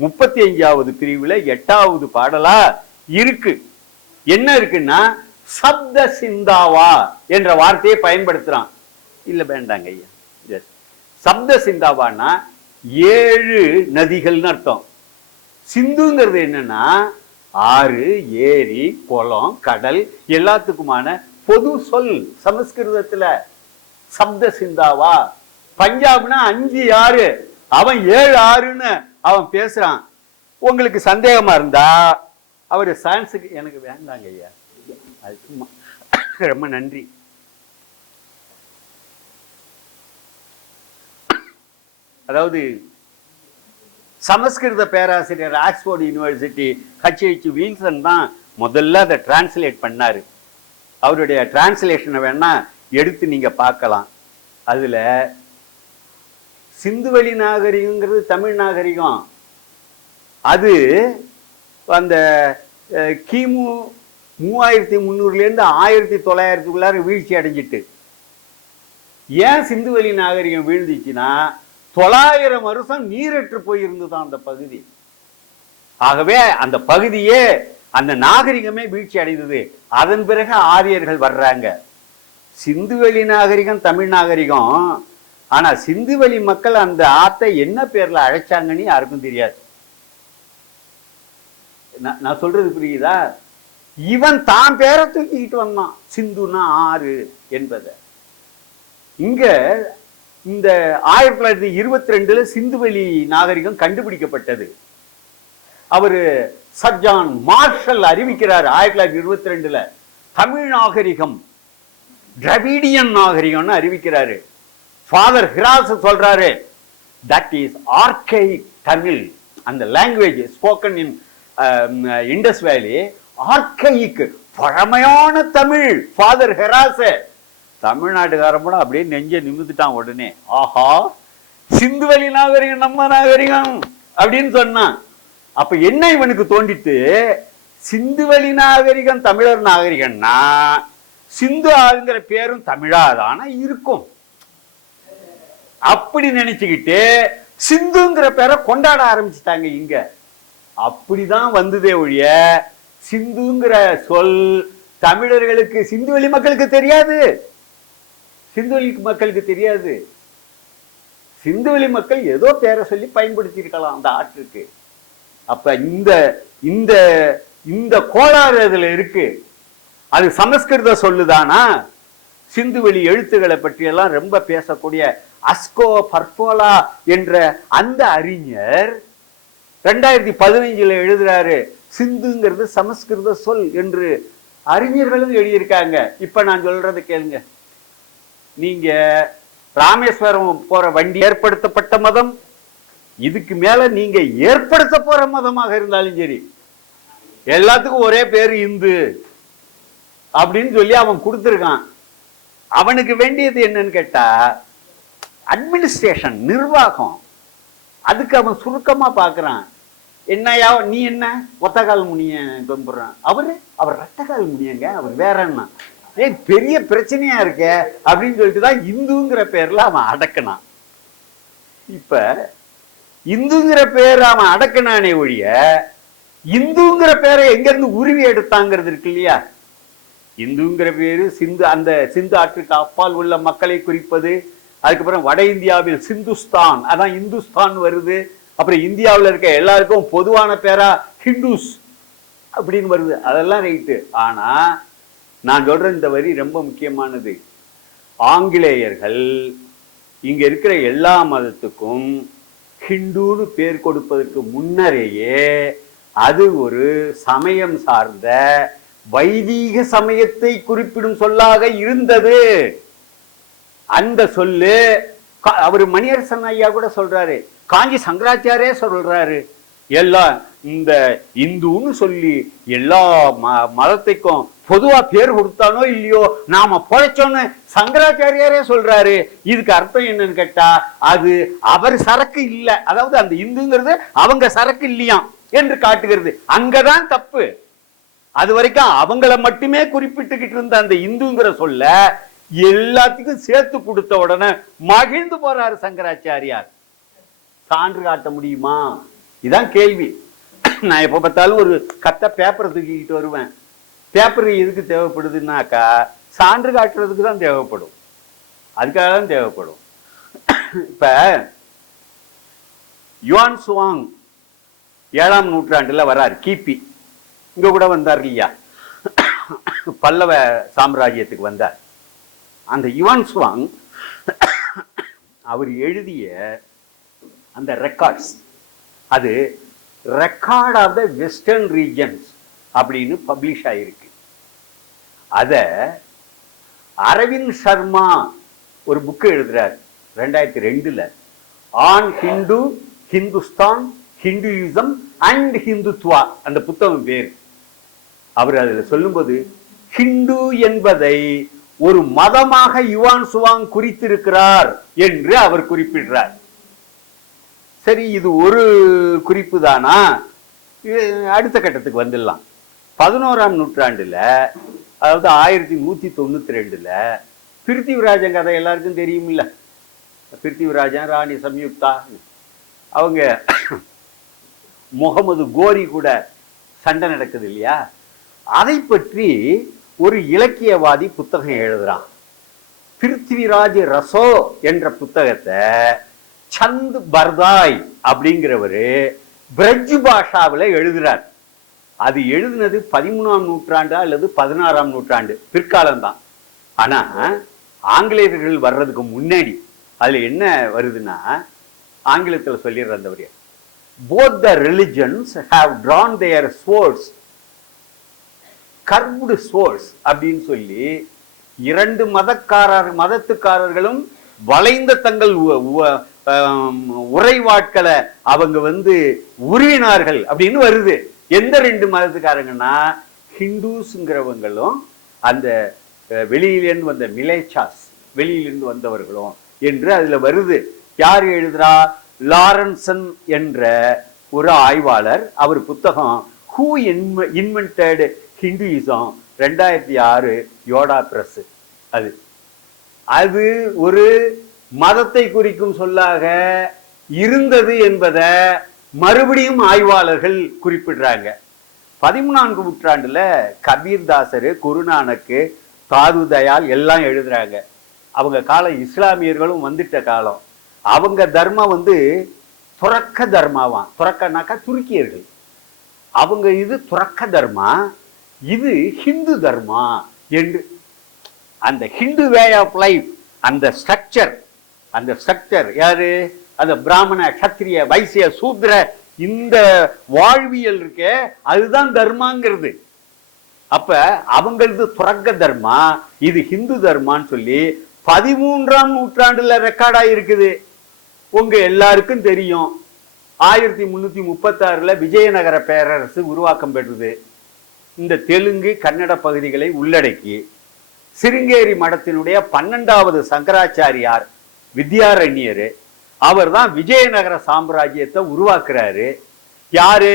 35வது பிரிவுல 8வது பாடலா இருக்கு. என்ன இருக்குன்னா, சப்த சிந்தாவா என்ற வார்த்தையை பயன்படுத்துறான். இல்ல வேண்டாங்க ஐயா, சப்த சிந்தாவான்னா 7 நதிகள்னு அர்த்தம். சிந்துங்கிறது என்னன்னா ஆறு, ஏரி, குளம், கடல் எல்லாத்துக்குமான பொது சொல் சமஸ்கிருதத்துல. சப்த சிந்தாவா. பஞ்சாப்னா 5 ஆறு, அவன் 7 ஆறுன்னு அவன் பேசுறான். உங்களுக்கு சந்தேகமா இருந்தா அவரு சயின்ஸுக்கு, எனக்கு வேண்டாங்க ஐயா, அது சும்மா. ரொம்ப நன்றி. அதாவது சமஸ்கிருத பேராசிரியர் ஆக்ஸ்போர்ட் யூனிவர்சிட்டி H.H. வில்சன் தான் முதல்ல அதை டிரான்ஸ்லேட் பண்ணாரு. அவருடைய டிரான்ஸ்லேஷனை வேணா எடுத்து நீங்க பார்க்கலாம். அதுல சிந்துவெளி நாகரிகங்கிறது தமிழ் நாகரிகம். அது அந்த கிமு 3300 1900 வீழ்ச்சி அடைஞ்சிட்டு. ஏன் சிந்துவெளி நாகரிகம் வீழ்ந்துச்சுன்னா 900 வருஷம் நீரற்று போயிருந்துதான் அந்த பகுதி. ஆகவே அந்த பகுதியே அந்த நாகரிகமே வீழ்ச்சி அடைந்தது. அதன் பிறகு ஆரியர்கள் வர்றாங்க. சிந்துவெளி நாகரிகம் தமிழ் நாகரிகம். ஆனா சிந்துவெளி மக்கள் அந்த ஆத்தை என்ன பேர்ல அழைச்சாங்கன்னு யாருக்கும் தெரியாது. நான் சொல்றது புரியுதா? இவன் தான் பேரை தூக்கிக்கிட்டு வந்தான், சிந்துனா ஆறு என்பதை. இங்க இந்த 1922 சிந்துவெளி நாகரிகம் கண்டுபிடிக்கப்பட்டது. அவரு சர்ஜான் மார்ஷல் அறிவிக்கிறார் 1922 தமிழ் நாகரிகம் டிராவிடியன் நாகரிகம்னு அறிவிக்கிறாரு. ஃபாதர் ஹிராஸ் சொல்றாரு, தட் இஸ் ஆர்கைக் தமிழ். அந்த லாங்குவேஜ் ஸ்போக்கன் இன் இண்டஸ் வேலி ஆர்கைக், பழமையான தமிழ். ஃபாதர் ஹிராஸ் தமிழ்நாட்டுக்காரன் கூட அப்படியே நெஞ்ச நிமிந்துட்டான் உடனே. ஆஹா, சிந்துவெளி நாகரிகம் நம்ம நாகரிகம் அப்படின்னு சொன்னான். அப்ப என்ன இவனுக்கு தோண்டிட்டு, சிந்துவெளி நாகரிகம் தமிழர் நாகரிகம்னா சிந்து ஆளுங்கிற பேரும் தமிழாதான இருக்கும் அப்படி நினைச்சுக்கிட்டு சிந்துங்கிற பேரை கொண்டாட ஆரம்பிச்சுட்டாங்க இங்க. அப்படிதான் வந்ததே ஒழிய சிந்துங்கிற சொல் தமிழர்களுக்கு, சிந்துவெளி மக்களுக்கு தெரியாது. சிந்துவெளி மக்களுக்கு தெரியாது. சிந்துவெளி மக்கள் ஏதோ பேரை சொல்லி பயன்படுத்தி இருக்கலாம் அந்த ஆற்றுக்கு. அப்ப இந்த இந்த இந்த கோளாறு அதுல இருக்கு. அது சமஸ்கிருத சொல்லுதானா? சிந்துவெளி எழுத்துக்களை பற்றி எல்லாம் ரொம்ப பேசக்கூடிய அஸ்கோ பர்போலா என்ற அந்த அறிஞர் 2015 எழுதுறாரு, சிந்துங்கிறது சமஸ்கிருத சொல் என்று அறிஞர்களும் எழுதியிருக்காங்க. இப்ப நான் சொல்றது கேளுங்க. நீங்க ராமேஸ்வரம் போற வண்டி ஏற்படுத்தப்பட்ட மதம், இதுக்கு மேல நீங்க ஏற்படுத்த போற மதமாக இருந்தாலும் சரி, எல்லாத்துக்கும் ஒரே பேரு இந்து அப்படின்னு சொல்லி அவன் கொடுத்துருக்கான். அவனுக்கு வேண்டியது என்னன்னு கேட்டா அட்மினிஸ்ட்ரேஷன், நிர்வாகம். அதுக்கு அவன் சுருக்கமா பாக்குறான். என்னையா நீ என்ன ஒத்தகால் முனிய கும்பிடுறான், அவர் ரத்தகால் முனியங்க, அவர் வேற என்ன பெரிய பிரச்சனையா இருக்க அப்படின்னு சொல்லிட்டு தான் இந்துங்கிற பேர்ல அவன் அடக்கினான். இப்ப இந்துங்கிற பேர் அவன் அடக்கினானே ஒழிய இந்துங்கிற பேரை எங்க இருந்து உருவி எடுத்தாங்கிறது இருக்கு இல்லையா? இந்துங்கிற பேரு சிந்து, அந்த சிந்து ஆற்றுக்கு அப்பால் உள்ள மக்களை குறிப்பது. அதுக்கப்புறம் வட இந்தியாவில் சிந்துஸ்தான், அதான் இந்துஸ்தான் வருது. அப்புறம் இந்தியாவில் இருக்க எல்லாருக்கும் பொதுவான பேரா ஹிந்துஸ் அப்படின்னு வருது. அதெல்லாம் ரைட்டு. ஆனா நான் சொல்ற இந்த வரி ரொம்ப முக்கியமானது. ஆங்கிலேயர்கள் இங்க இருக்கிற எல்லா மதத்துக்கும் ஹிந்துன்னு பேர் கொடுப்பதற்கு முன்னரேயே அது ஒரு சமயம் சார்ந்த வைதீக சமயத்தை குறிப்பிடும் சொல்லாக இருந்தது. அந்த சொல்லு அவரு மணியரசன் ஐயா கூட சொல்றாரு, காஞ்சி சங்கராச்சாரியே சொல்றாரு, எல்லாம் இந்த இந்துன்னு சொல்லி எல்லா மதத்தைக்கும் பொதுவா பேர் கொடுத்தானோ இல்லையோ நாம பொழைச்சோன்னு சங்கராச்சாரியாரே சொல்றாரு. இதுக்கு அர்த்தம் என்னன்னு கேட்டா அது அவர் சரக்கு இல்ல, அதாவது அந்த இந்துங்கிறது அவங்க சரக்கு இல்லையாம் என்று காட்டுகிறது. அங்கதான் தப்பு. அது வரைக்கும் அவங்கள மட்டுமே குறிப்பிட்டுக்கிட்டு இருந்த அந்த இந்துங்கிற சொல்ல எல்லாத்துக்கும் சேர்த்து கொடுத்த உடனே மகிழ்ந்து போறாரு சங்கராச்சாரியார். சான்று காட்ட முடியுமா? இதான் கேள்வி. நான் எப்ப பார்த்தாலும் ஒரு கத்த பேப்பரை தூக்கிக்கிட்டு வருவேன். பேப்பர் எதுக்கு தேவைப்படுதுன்னாக்கா சான்று காட்டுறதுக்கு தான் தேவைப்படும், அதுக்காக தான் தேவைப்படும். இப்ப யுவான் சுவாங் 7ஆம் நூற்றாண்டுல வரார், கிபி. இங்க கூட வந்தார் இல்லையா, பல்லவ சாம்ராஜ்யத்துக்கு வந்தார். அந்த யுவான் சுவாங் அவர் எழுதிய அந்த ரெக்கார்ட்ஸ், அது record of the western regions அப்படின்னு பப்ளிஷ் ஆயிருக்கு. அத அரவிந்த் சர்மா ஒரு புக்கு எழுதுறார் 2002 on Hindu, Hindustan, Hinduism and Hindutva. அந்த புத்தகம் பேர். அவர் அதுல சொல்லும்போது ஹிந்து என்பதை ஒரு மதமாக யுவான் சுவாங் குறித்திருக்கிறார் என்று அவர் குறிப்பிடுறார். சரி, இது ஒரு குறிப்பு தானா? அடுத்த கட்டத்துக்கு வந்துடலாம். 11ஆம் நூற்றாண்டுல, அதாவது 1192ல பிருத்திவிராஜன் கதை எல்லாருக்கும் தெரியுமில்ல. பிருத்திவிராஜன், ராணி சம்யுக்தா, அவங்க முகமது கோரி கூட சண்டை நடக்குது இல்லையா? அதை பற்றி ஒரு இலக்கியவாதி புத்தகம் எழுதுறான். பிருத்திவிராஜ் ரசோ என்ற புத்தகத்தை சந்த் பர்தாய் அப்படிங்கிறவரு பிரஜ் பாஷாவில் எழுதுறார். அது எழுதினது 13ஆம் நூற்றாண்டு அல்லது 16ஆம் நூற்றாண்டு, பிற்காலம்தான். ஆனா ஆங்கிலேயர்கள் வர்றதுக்கு முன்னாடி அதுல என்ன வருதுன்னா, ஆங்கிலத்தில் சொல்லிடுற அந்த வரிய, both the religions have drawn their swords, curved swords அப்படின்னு சொல்லி, இரண்டு மதத்துக்காரர்களும் வளைந்த தங்கள் உரைவாட்களை அவங்க உருவினார்கள் அப்படின்னு வருது. எந்த ரெண்டு மதத்துக்காரங்கன்னா, ஹிந்துஸ்ங்கிறவங்களும் அந்த வெளியிலிருந்து வந்த மிலேச்சாஸ், வெளியிலிருந்து வந்தவர்களும் என்று அதுல வருது. யார் எழுதுறா? லாரன்சன் என்ற ஒரு ஆய்வாளர். அவர் புத்தகம் ஹூ இன்வென்டட் ஹிந்துயிசம், 2006, யோடா பிரஸ். அது ஒரு மதத்தை குறிக்கும் சொல்லாக இருந்தது என்பதை மறுபடியும் ஆய்வாளர்கள் குறிப்பிடுறாங்க. 13ஆம் நூற்றாண்டுல கபீர்தாசரு, குருநானக்கு, சாது தயால் எல்லாம் எழுதுறாங்க. அவங்க காலம் இஸ்லாமியர்களும் வந்துட்ட காலம். அவங்க தர்மம் துறக்க தர்மாவான். துறக்கனாக்கா துருக்கியர்கள். அவங்க இது துறக்க தர்மா, இது ஹிந்து தர்மா என்று அந்த ஹிந்து வே ஆஃப் லைஃப், அந்த ஸ்ட்ரக்சர் யாரு? அந்த பிராமண, கத்திரிய, வைசிய, சூத்ர, இந்த வாழ்வியல் இருக்கே, அதுதான் தர்மாங்கிறது. அப்ப அவங்களது துறக்க தர்மா, இது ஹிந்து தர்மான்னு சொல்லி 13ஆம் நூற்றாண்டுல ரெக்கார்ட் ஆயிருக்குது. உங்க எல்லாருக்கும் தெரியும், 1336ல விஜயநகர பேரரசு உருவாக்கம் பெற்றது. இந்த தெலுங்கு, கன்னட பகுதிகளை உள்ளடக்கி சிருங்கேரி மடத்தினுடைய 12வது சங்கராச்சாரியார் வித்யாரண்யர், அவர் தான் விஜயநகர சாம்ராஜ்யத்தை உருவாக்குறாரு. யாரு?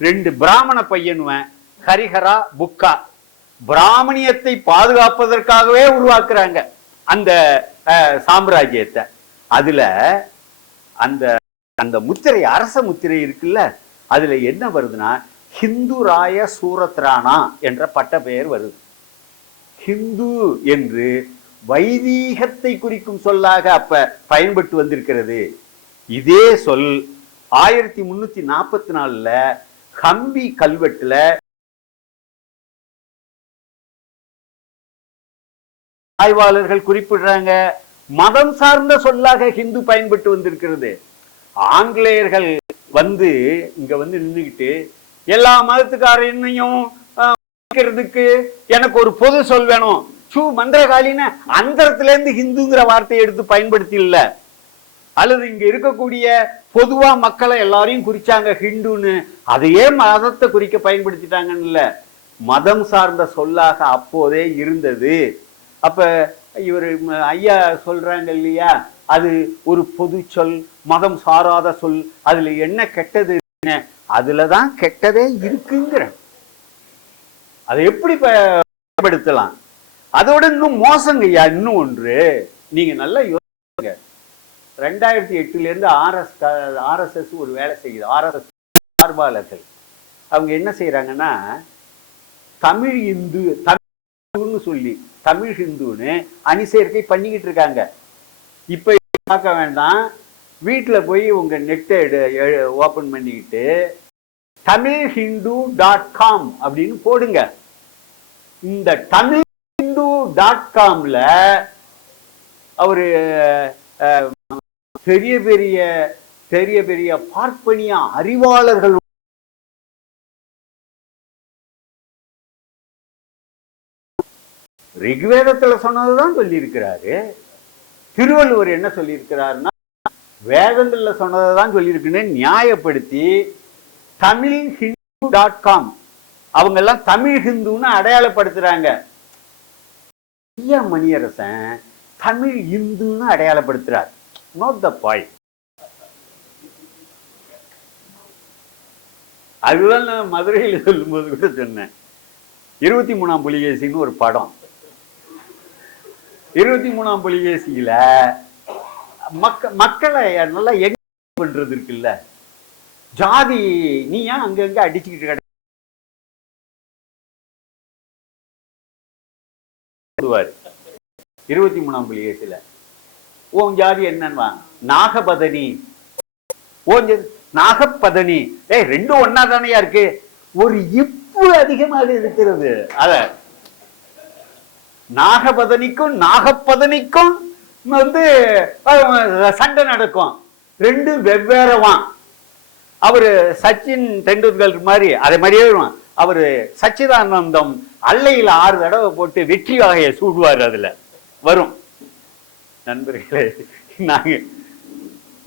2 பிராமண பையனுவன், ஹரிஹரா, புக்கா. பிராமணியத்தை பாதுகாப்பதற்காகவே உருவாக்குறாங்க அந்த சாம்ராஜ்யத்தை. அதுல அந்த அந்த முத்திரை, அரச முத்திரை இருக்குல்ல, அதுல என்ன வருதுன்னா, ஹிந்து ராய சூரத்ரானா என்ற பட்ட பெயர் வருது. ஹிந்து என்று வைதீகத்தை குறிக்கும் சொல்லாக அப்ப பயன்பட்டு வந்திருக்கிறது. இதே சொல் 1344ல ஹம்பி கல்வெட்டுல ஆய்வாளர்கள் குறிப்பிடுறாங்க, மதம் சார்ந்த சொல்லாக ஹிந்து பயன்பட்டு வந்திருக்கிறது. ஆங்கிலேயர்கள் இங்க நின்றுகிட்டு எல்லா மதத்துக்காரனையும் எனக்கு ஒரு பொது சொல் வேணும், சூ மந்திரகாலின்னு அந்தரத்துல இருந்து ஹிந்துங்கிற வார்த்தையை எடுத்து பயன்படுத்தி இல்ல, அல்லது இங்க இருக்கக்கூடிய பொதுவா மக்களை எல்லாரையும் குறிச்சாங்க ஹிந்துன்னு, அதையே மதத்தை குறிக்க பயன்படுத்திட்டாங்கன்னு இல்ல, மதம் சார்ந்த சொல்லாக அப்போதே இருந்தது. அப்ப இவர் ஐயா சொல்றாங்க இல்லையா, அது ஒரு பொது சொல், மதம் சாராத சொல், அதுல என்ன கெட்டது? அதுலதான் கெட்டதே இருக்குங்கிற. அதை எப்படி பயன்படுத்தலாம்? அதோட இன்னும் மோசங்க ஐயா, இன்னும் ஒன்று நீங்க நல்லா யோசிங்க. 2008ல இருந்து ஆர்எஸ்எஸ் ஒரு வேலை செய்யுது. ஆர்எஸ்எஸ் சார்பாளர்கள் அவங்க என்ன செய்யறாங்கன்னா, தமிழ் இந்து, தமிழ்னு சொல்லி தமிழ் ஹிந்துன்னு அணிசேர்க்கை பண்ணிக்கிட்டு இருக்காங்க. இப்ப பார்க்க வேண்டாம், வீட்டில் போய் உங்க நெட்டை ஓபன் பண்ணிக்கிட்டு tamilhindu.com அப்படின்னு போடுங்க. இந்த tamilhindu.comல அவரு பெரிய பெரிய பார்ப்பனிய அறிவாளர்கள் ரிக்வேதத்துல சொன்னதுதான் சொல்லியிருக்கிறாரு. திருவள்ளுவர் என்ன சொல்லியிருக்கிறாருன்னா, வேதங்கள்ல சொன்னதான் சொல்லியிருக்குன்னு நியாயப்படுத்தி tamilhindu.com அவங்க எல்லாம் தமிழ் ஹிந்துன்னு அடையாளப்படுத்துறாங்க. மணியரசன் தமிழ் இந்துன்னு அடையாளப்படுத்துறார். Note the point. அதுதான் நான் மதுரையில் சொல்லும்போது கூட சொன்னேன். 23ஆம் புலிகேசின்னு ஒரு படம். 23ஆம் புலிகேசியில மக்களை நல்லா எங்க பண்றது இருக்குல்ல, ஜாதி நீ ஏன் அங்கங்க அடிச்சுக்கிட்டு கிட 23ஆம் புலிகேசியில ஓன் ஜாதி என்னன்னா நாகபதனி, ஓன் நாகப்பதனி, ரெண்டும் ஒன்னா தானையா இருக்கு, ஒரு இப்பு அதிகமாக இருக்கிறது. அத நாகபதனிக்கும் நாகப்பதனிக்கும் வந்து சண்டை நடக்கும், ரெண்டும் வெவ்வேறவான். அவரு சச்சின் டெண்டுல்கர் மாதிரி அதே மாதிரியே அவரு சச்சிதானந்தம் அல்லையில் 6 தடவை போட்டு வெற்றி வகையை சூடுவார். அதுல வரும் நண்பர்களே,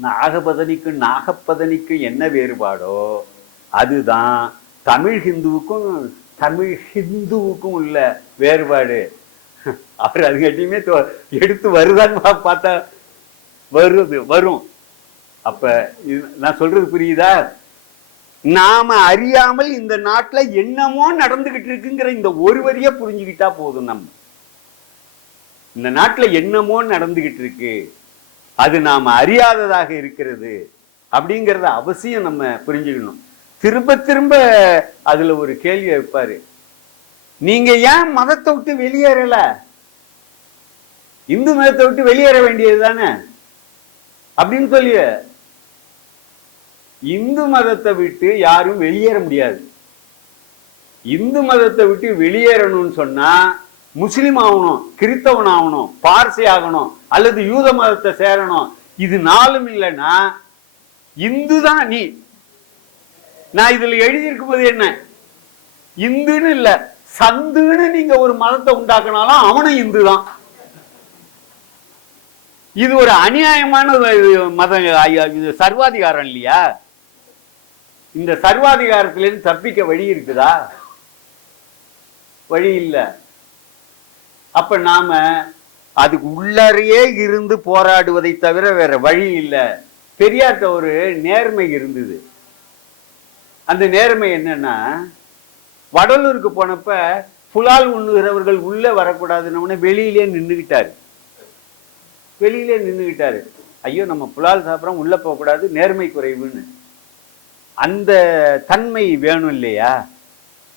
நாகபதனிக்கும் நாகப்பதனிக்கும் என்ன வேறுபாடோ அதுதான் தமிழ் ஹிந்துவுக்கும் உள்ள வேறுபாடு. அவர் அதுங்கட்டியுமே எடுத்து வருதான்னு பார்த்தா வரும். அப்ப நான் சொல்றது புரியுதா? நாம அறியாமல் இந்த நாட்டுல என்னமோ நடந்துகிட்டு இருக்குங்கிற இந்த ஒரு வரிய புரிஞ்சுக்கிட்டா போதும். நம்ம இந்த நாட்டுல என்னமோ நடந்துகிட்டு இருக்கு, அது நாம அறியாததாக இருக்கிறது அப்படிங்கறத அவசியம் நம்ம புரிஞ்சுக்கணும். திரும்ப திரும்ப அதுல ஒரு கேள்வி வைப்பாரு, நீங்க ஏன் மதத்தை விட்டு வெளியேறல? இந்து மதத்தை விட்டு வெளியேற வேண்டியது தானே அப்படின்னு சொல்லி. இந்து மதத்தை விட்டு யாரும் வெளியேற முடியாது. இந்து மதத்தை விட்டு வெளியேறணும்னு சொன்னா முஸ்லிம் ஆகணும், கிறிஸ்தவன் ஆகணும், பார்சி ஆகணும், அல்லது யூத மதத்தை சேரணும். இது 4ம் இல்லைன்னா இந்து தான் நீ. நான் இதுல எழுதியிருக்கும் போது என்ன, இந்துன்னு இல்ல சந்துன்னு நீங்க ஒரு மதத்தை உண்டாக்குனாலும் அவனும் இந்து தான். இது ஒரு அநியாயமான மதம், சர்வாதிகாரம் இல்லையா? இந்த சர்வாதிகாரத்திலிருந்து தப்பிக்க வழி இருக்குதா? வழி இல்லை. அப்ப நாம அதுக்கு உள்ளறையே இருந்து போராடுவதை தவிர வேற வழி இல்லை. பெரியார்ட்ட ஒரு நேர்மை இருந்தது. அந்த நேர்மை என்னன்னா, வடலூருக்கு போனப்ப புலால் உண்ணுகிறவர்கள் உள்ள வரக்கூடாதுன்னு வெளியிலே நின்றுகிட்டாரு. ஐயோ நம்ம புலால் சாப்பிட்றோம், உள்ள போகக்கூடாது, நேர்மை குறைவுன்னு. அந்த தன்மை வேணும் இல்லையா?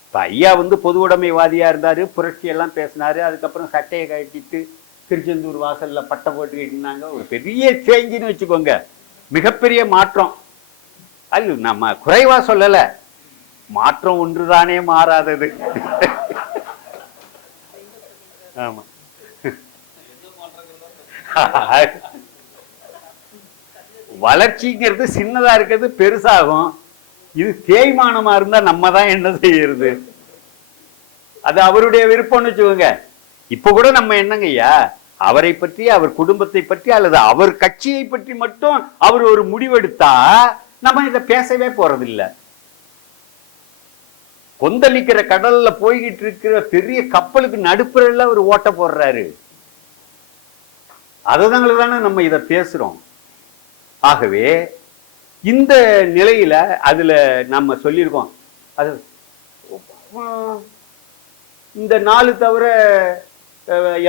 இப்ப ஐயா வந்து பொது உடைமைவாதியா இருந்தாரு, புரட்சி எல்லாம் பேசினாரு. அதுக்கப்புறம் சட்டையை கட்டிட்டு திருச்செந்தூர் வாசல்ல பட்டை போட்டுக்கிட்டு ஒரு பெரிய சேஞ்சுன்னு வச்சுக்கோங்க, மிகப்பெரிய மாற்றம். அது நம்ம குறைவா சொல்லல, மாற்றம் ஒன்றுதானே மாறாதது. ஆமா, வளர்ச்சிங்கிறது சின்னதா இருக்கிறது பெருசாகும். இது தேய்மானமா இருந்தா நம்ம தான் என்ன செய்யறது? அது அவருடைய விருப்பம்னு வச்சுக்கோங்க. இப்ப கூட நம்ம என்னங்கய்யா, அவரை பற்றி, அவர் குடும்பத்தை பற்றி, அல்லது அவர் கட்சியை பற்றி மட்டும் அவர் ஒரு முடிவெடுத்தா நம்ம இதை பேசவே போறதில்லை. கொந்தளிக்கிற கடல்ல போய்கிட்டு இருக்கிற பெரிய கப்பலுக்கு நடுப்புறல ஒரு ஓட்ட போடுறாரு. அதுதாங்கள தானே நம்ம இதை பேசுறோம். ஆகவே இந்த நிலையில அதுல நம்ம சொல்லியிருக்கோம், அது இந்த 4 தவிர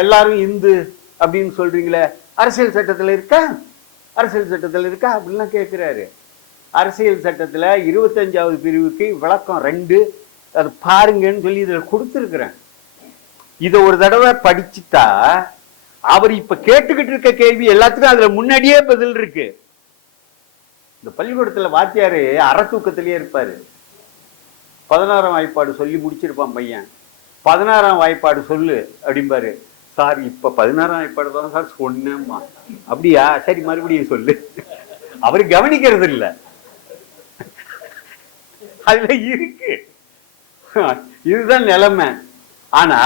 எல்லாரும் இந்து அப்படின்னு சொல்றீங்களே, அரசியல் சட்டத்துல இருக்கா? அரசியல் சட்டத்துல இருக்கா அப்படின்லாம் கேட்கிறாரு. அரசியல் சட்டத்துல 25வது பிரிவுக்கு விளக்கம் 2 அது பாருங்கன்னு சொல்லி இதுல கொடுத்துருக்கிறேன். இதை ஒரு தடவை படிச்சுட்டா அவர் இப்ப கேட்டுக்கிட்டு இருக்க கேள்வி எல்லாத்துக்கும் அதுல முன்னாடியே பதில் இருக்கு. இந்த பள்ளிக்கூடத்துல வாத்தியாரு அறத்தூக்கத்திலேயே இருப்பாரு. 16ஆம் வாய்ப்பாடு சொல்லி முடிச்சிருப்பான் பையன். 16ஆம் வாய்ப்பாடு சொல்லு அப்படிம்பாரு. சார் இப்ப 16ஆம் வாய்ப்பாடு தான் சார் சொன்னேம்மா. அப்படியா, சரி மறுபடியும் சொல்லு. அவரு கவனிக்கிறது இல்லை, அதுல இருக்கு. இதுதான் நிலைமை. ஆனா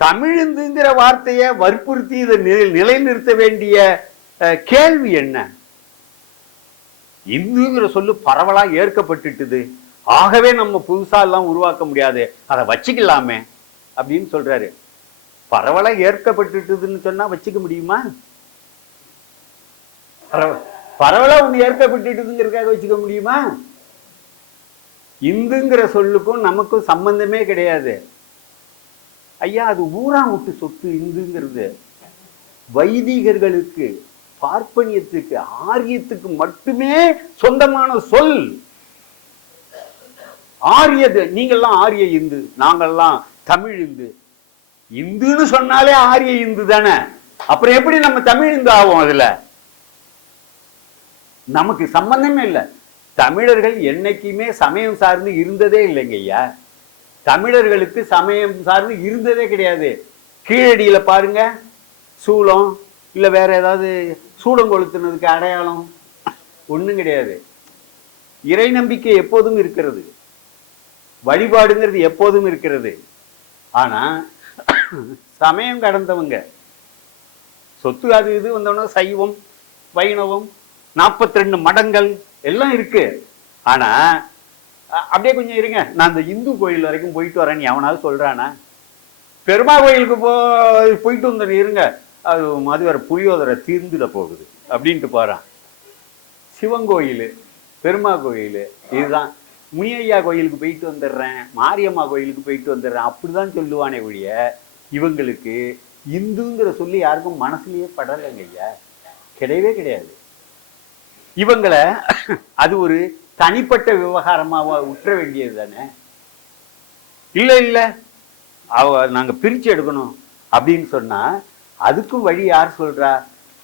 தமிழ்ங்கிற வார்த்தையை வற்புறுத்தி இதை நிலைநிறுத்த வேண்டிய கேள்வி என்ன? இந்துங்கிற சொல்லு பரவலா ஏற்கப்பட்டுட்டுது, ஆகவே நம்ம புதுசா எல்லாம் உருவாக்க முடியாது, அதை வச்சுக்கலாமே அப்படின்னு சொல்றாரு. பரவலா ஏற்கப்பட்டுட்டுதுன்னு சொன்னா வச்சுக்க முடியுமா? பரவலா ஒண்ணு ஏற்கப்பட்டுட்டுதுங்கிறதுக்காக வச்சுக்க முடியுமா? இந்துங்கிற சொல்லுக்கும் நமக்கும் சம்பந்தமே கிடையாது. ஐயா அது ஊரா விட்டு சொத்து இந்துங்கிறது வைதிகர்களுக்கு, பார்ப்பனியத்துக்கு, ஆரியத்துக்கு மட்டுமே சொந்தமான சொல். ஆரியது நீங்கள்லாம் ஆரிய இந்து, நாங்கள்லாம் தமிழ் இந்து. இந்துன்னு சொன்னாலே ஆரிய இந்து தானே, அப்புறம் எப்படி நம்ம தமிழ் இந்து ஆகும்? அதுல நமக்கு சம்பந்தமே இல்லை. தமிழர்கள் என்னைக்குமே சமயம் சார்ந்து இருந்ததே இல்லைங்க ஐயா. தமிழர்களுக்கு சமயம் சார்ந்து இருந்ததே கிடையாது. கீழடியில பாருங்க, சூளம் இல்ல வேற ஏதாவது சூடம் கொளுத்துனதுக்கு அடையாளம் ஒண்ணும் கிடையாது. இறை நம்பிக்கை எப்போதும் இருக்கிறது, வழிபாடுங்கிறது எப்போதும் இருக்கிறது. ஆனா சமயம் கடந்தவங்க சொத்து அது இது வந்தோம்னா சைவம், வைணவம், 42 மடங்கள் எல்லாம் இருக்கு. ஆனா அப்படியே கொஞ்சம் இருங்க, நான் இந்த இந்து கோயில் வரைக்கும் போயிட்டு வரேன்னு எவனாவது சொல்றானா? பெருமா கோயிலுக்கு போயிட்டு வந்தேன் இருங்க, அது வேற புளியோதரை தீர்ந்துட போகுது அப்படின்ட்டு போறான். சிவன் கோயில், பெருமா கோயில், இதுதான். முனியையா கோயிலுக்கு போயிட்டு வந்துடுறேன், மாரியம்மா கோயிலுக்கு போயிட்டு வந்துடுறேன், அப்படிதான் சொல்லுவானே ஒழிய இவங்களுக்கு இந்துங்கிற சொல்லி யாருக்கும் மனசுலயே படலைங்க ஐயா, கிடையவே கிடையாது. இவங்களை அது ஒரு தனிப்பட்ட விவகாரமா உற்ற வேண்டியது தானே. இல்ல இல்ல நாங்க பிரிச்சு எடுக்கணும் அப்படின்னு சொன்னா அதுக்கும் வழி யார் சொல்றா?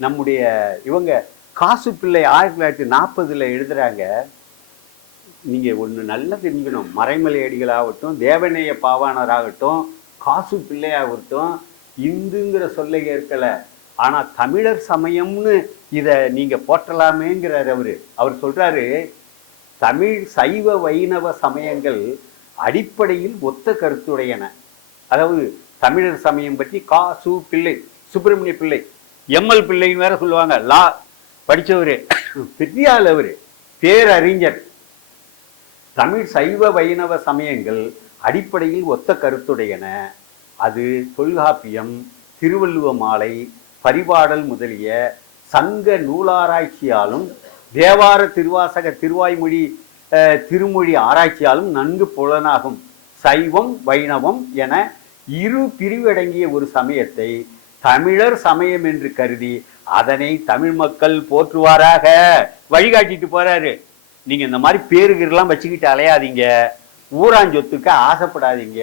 நம்முடைய இவங்க காசு பிள்ளை 1940 எழுதுறாங்க. நீங்க ஒண்ணு நல்லா தெரிஞ்சுக்கணும், மறைமலை அடிகளாகட்டும், தேவநேய பாவாணராகட்டும், காசு பிள்ளையாகட்டும் இந்துங்கிற சொல்லை ஏற்கல. ஆனா தமிழர் சமயம்னு இத நீங்க போற்றலாமேங்கிறார் அவரு. அவர் சொல்றாரு, தமிழ் சைவ வைணவ சமயங்கள் அடிப்படையில் ஒத்த கருத்துடையன. அதாவது தமிழர் சமயம் பற்றி காசு பிள்ளை, சுப்பிரமணிய பிள்ளை, எம்எல் பிள்ளைன்னு வேற சொல்லுவாங்க, லா படிச்சவரு, பெரியாள் அவரு, பேரறிஞர். தமிழ் சைவ வைணவ சமயங்கள் அடிப்படையில் ஒத்த கருத்துடையன. அது தொல்காப்பியம், திருவள்ளுவ மாலை, பரிபாடல் முதலிய சங்க நூலாராய்ச்சியாலும் தேவார, திருவாசக, திருவாய்மொழி, திருமொழி ஆராய்ச்சியாலும் நன்கு புலனாகும். சைவம் வைணவம் என இரு பிரிவடங்கிய ஒரு சமயத்தை தமிழர் சமயம் என்று கருதி அதனை தமிழ் மக்கள் போற்றுவாராக வழிகாட்டிட்டு போறாரு. நீங்க இந்த மாதிரி பேருகெல்லாம் வச்சுக்கிட்டு அலையாதீங்க, ஊராஞ்சொத்துக்கு ஆசைப்படாதீங்க.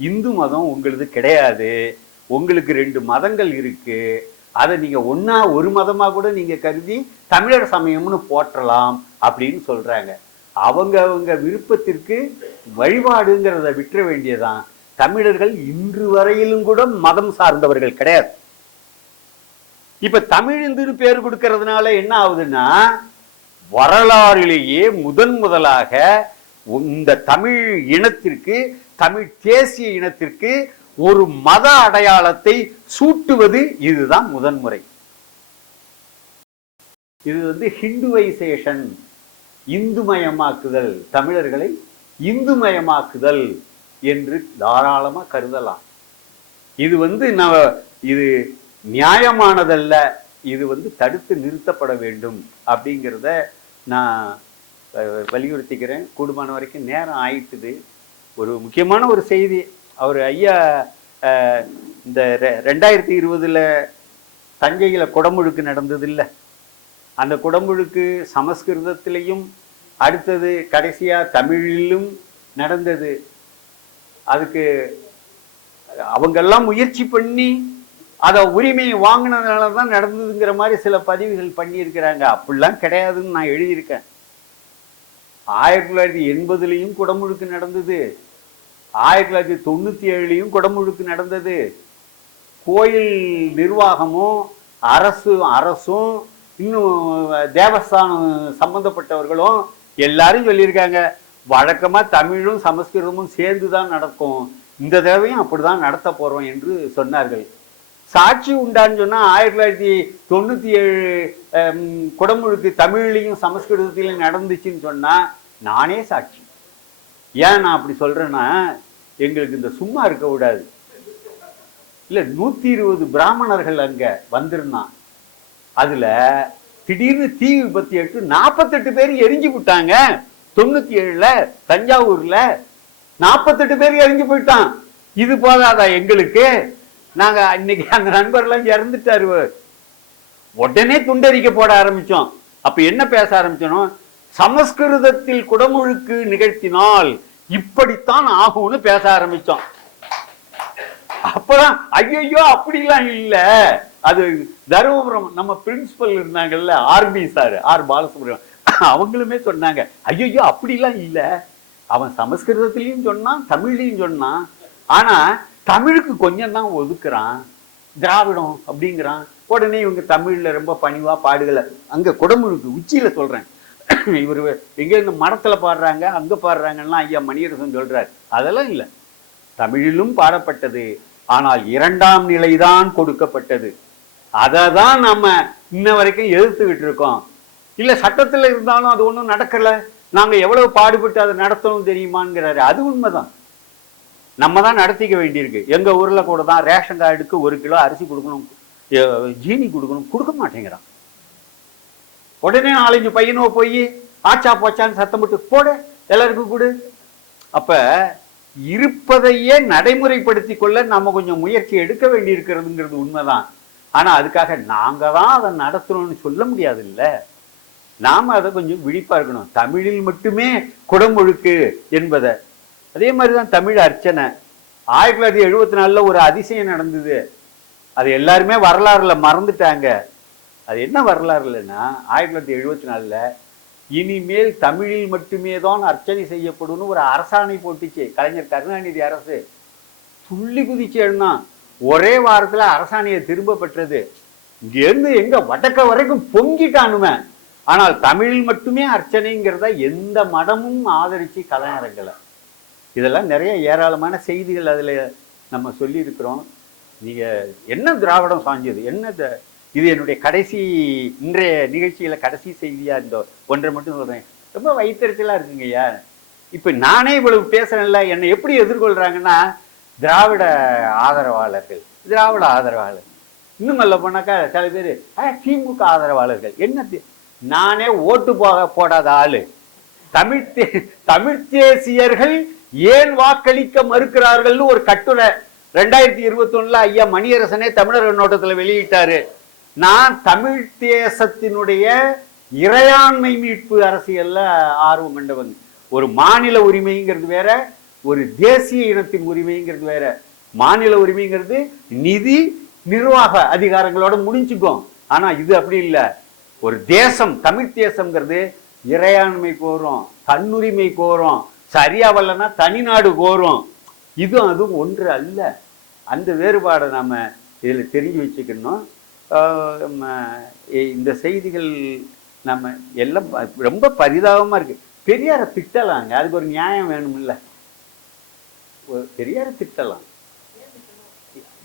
இந்து மதம் உங்களது கிடையாது, உங்களுக்கு 2 மதங்கள் இருக்கு, அதை நீங்க ஒன்னா ஒரு மதமா கூட நீங்க கருதி தமிழர் சமயம்னு போற்றலாம் அப்படின்னு சொல்றாங்க. அவங்க விருப்பத்திற்கு வழிபாடுங்கிறத விட்டுற வேண்டியதான். தமிழர்கள் இன்று வரையிலும் கூட மதம் சார்ந்தவர்கள் கிடையாது. இப்ப தமிழ் இந்துன்னு பேர் கொடுக்கறதுனால என்ன ஆகுதுன்னா, வரலாறிலேயே முதலாக இந்த தமிழ் இனத்திற்கு, தமிழ் தேசிய இனத்திற்கு ஒரு மத அடையாளத்தை சூட்டுவது இதுதான் முதன்முறை. இது ஹிந்துவைசேஷன், இந்துமயமாக்குதல், தமிழர்களை இந்துமயமாக்குதல் என்று தாராளமா கருதலாம். இது இது நியாயமானதல்ல, இது தடுத்து நிறுத்தப்பட வேண்டும் அப்படிங்கிறத நான் வலியுறுத்திக்கிறேன். கூடுமான வரைக்கும் நேரம் ஆயிட்டுது. ஒரு முக்கியமான ஒரு செய்தி, அவர் ஐயா இந்த 2020 தஞ்சையில குடமுழுக்கு நடந்தது இல்லை, அந்த குடமுழுக்கு சமஸ்கிருதத்திலையும் அடுத்தது கடைசியா தமிழிலும் நடந்தது. அதுக்கு அவங்கெல்லாம் முயற்சி பண்ணி அதை உரிமையை வாங்கினதுனால தான் நடந்ததுங்கிற மாதிரி சில பதிவுகள் பண்ணியிருக்கிறாங்க. அப்படிலாம் கிடையாதுன்னு நான் எழுதியிருக்கேன். 1980 குடமுழுக்கு நடந்தது, 1997 குடமுழுக்கு நடந்தது. கோயில் நிர்வாகமும் அரசும் இன்னும் தேவஸ்தானம் சம்பந்தப்பட்டவர்களும் எல்லாரும் சொல்லியிருக்காங்க, வழக்கமா தமிழும் சமஸ்கிருதமும் சேர்ந்துதான் நடக்கும், இந்த தடவையும் அப்படிதான் நடத்த போறோம் என்று சொன்னார்கள். சாட்சி உண்டான்னு சொன்னா 1997 குடமுழுக்கு தமிழ்லையும் சமஸ்கிருதத்திலையும் நடந்துச்சுன்னு சொன்னா நானே சாட்சி. ஏன் நான் அப்படி சொல்றேன்னா, எங்களுக்கு இந்த சும்மா இருக்க விடாது. இல்ல 120 பிராமணர்கள் அங்க வந்திருந்தான். அதுல திடீர்னு தீ விபத்து ஏற்று 48 பேர் எரிஞ்சு விட்டாங்க. 97 தஞ்சாவூர்ல 48 பேர் எரிஞ்சு போயிட்டான். இது போதாதா எங்களுக்கு? நாங்க இன்னைக்கு அந்த நண்பர்லாம் இறந்துட்டாரு, உடனே துண்டறிக்க போட ஆரம்பிச்சோம். அப்ப என்ன பேச ஆரம்பிச்சோம்? சமஸ்கிருதத்தில் குடமுழுக்கு நிகழ்த்தினால் இப்படித்தான் ஆகும்னு பேச ஆரம்பிச்சோம். அப்பதான் ஐயோ அப்படிலாம் இல்ல, அது தருமபுரம் நம்ம பிரின்சிபல் இருந்தாங்கல்ல, ஆர்பி சார், ஆர் பாலசுப்ரமணியம், அவங்களுமே சொன்னாங்க ஐயோ அப்படிலாம் இல்ல, அவன் சமஸ்கிருதத்திலையும் சொன்னான் தமிழ்லையும் சொன்னான், ஆனா தமிழுக்கு கொஞ்சம் தான் ஒதுக்குறான், திராவிடம் அப்படிங்கிறான். உடனே இவங்க தமிழ்ல ரொம்ப பணிவா பாடுகளை அங்க குடமுழுக்கு உச்சியில சொல்றேன், இவர் எங்க இந்த மடத்துல பாடுறாங்க அங்க பாடுறாங்கன்னா ஐயா மணியரசன் சொல்றாரு. அதெல்லாம் இல்லை, தமிழிலும் பாடப்பட்டது, ஆனால் 2ஆம் நிலைதான் கொடுக்கப்பட்டது. அதை தான் நம்ம இன்ன வரைக்கும் எதிர்த்துக்கிட்டு இருக்கோம். இல்ல சட்டத்துல இருந்தாலும் அது ஒன்றும் நடக்கல, நாங்க எவ்வளவு பாடுபட்டு அதை நடத்தணும் தெரியுமாங்கிறாரு. அது உண்மைதான், நம்ம தான் நடத்திக்க வேண்டியிருக்கு. எங்க ஊர்ல கூட தான் ரேஷன் கார்டுக்கு 1 கிலோ அரிசி கொடுக்கணும், ஜீனி கொடுக்கணும், கொடுக்க மாட்டேங்கிறான். உடனே 4-5 பையனோ போய் ஆச்சா போச்சான்னு சத்தம் போட்டு போட எல்லாருக்கும் கொடு. அப்ப இருப்பதையே நடைமுறைப்படுத்தி கொள்ள நம்ம கொஞ்சம் முயற்சி எடுக்க வேண்டி இருக்கிறதுங்கிறது உண்மைதான். ஆனா அதுக்காக நாங்க தான் அதை நடத்தணும்னு சொல்ல முடியாது இல்ல. நாம அதை கொஞ்சம் விழிப்பா இருக்கணும். தமிழில் மட்டுமே குடமுழுக்கு என்பதை, அதே மாதிரிதான் தமிழ் அர்ச்சனை. 1974 ஒரு அதிசயம் நடந்தது, அது எல்லாருமே வரலாறுல மறந்துட்டாங்க. அது என்ன வரலாறு இல்லைன்னா, 1974 இனிமேல் தமிழில் மட்டுமே தான் அர்ச்சனை செய்யப்படும் ஒரு அரசாணை போட்டுச்சு கலைஞர் கருணாநிதி அரசு. துள்ளி குதிச்சு எழுனா ஒரே வாரத்துல அரசாணையை திரும்ப பெற்றது. இங்க இருந்து எங்க வடக்க வரைக்கும் பொங்கிட்டானுமே. ஆனால் தமிழில் மட்டுமே அர்ச்சனைங்கிறத எந்த மடமும் ஆதரிச்சு கலைஞரங்களை. இதெல்லாம் நிறைய ஏராளமான செய்திகள் அதுல நம்ம சொல்லி இருக்கிறோம். நீங்க என்ன திராவிடம் சாஞ்சது என்ன, இது என்னுடைய கடைசி இன்றைய நிகழ்ச்சியில கடைசி செய்தியா இந்த ஒன்றை மட்டும் சொல்றேன். ரொம்ப வைத்தறிச்சலா இருக்குங்கய்யா. இப்ப நானே இவ்வளவு பேசுறேன்ல, என்னை எப்படி எதிர்கொள்றாங்கன்னா திராவிட ஆதரவாளர்கள், திராவிட ஆதரவாளர், இன்னும் சொல்ல போனாக்கா சில பேர் திமுக ஆதரவாளர்கள். என்ன, நானே ஓட்டு போடாத ஆளு. தமிழ் தேசியர்கள் ஏன் வாக்களிக்க மறுக்கிறார்கள் ஒரு கட்டுரை 2021 ஐயா மணியரசனே தமிழர் கண்ணோட்டத்துல வெளியிட்டாரு. நான் தமிழ் தேசத்தினுடைய இறையாண்மை மீட்பு அரசியல்ல ஆர்வம் கண்டவன். ஒரு மாநில உரிமைங்கிறது வேற, ஒரு தேசிய இனத்தின் உரிமைங்கிறது வேற. மாநில உரிமைங்கிறது நிதி நிர்வாக அதிகாரங்களோட முடிஞ்சுக்கும். ஆனா இது அப்படி இல்லை. ஒரு தேசம், தமிழ் தேசம்ங்கிறது இறையாண்மை கோரும், தன்னுரிமை கோரும், சரியா வரலன்னா தனிநாடு கோரும். இதுவும் அதுவும் ஒன்று அல்ல. அந்த வேறுபாடை நாம இதுல தெரிஞ்சு வச்சுக்கணும். இந்த செய்திகள் நம்ம எல்லாம் ரொம்ப பரிதாபமா இருக்கு. பெரியாரை திட்டலாங்க, அதுக்கு ஒரு நியாயம் வேணும் இல்ல. பெரியாரை திட்டலாம்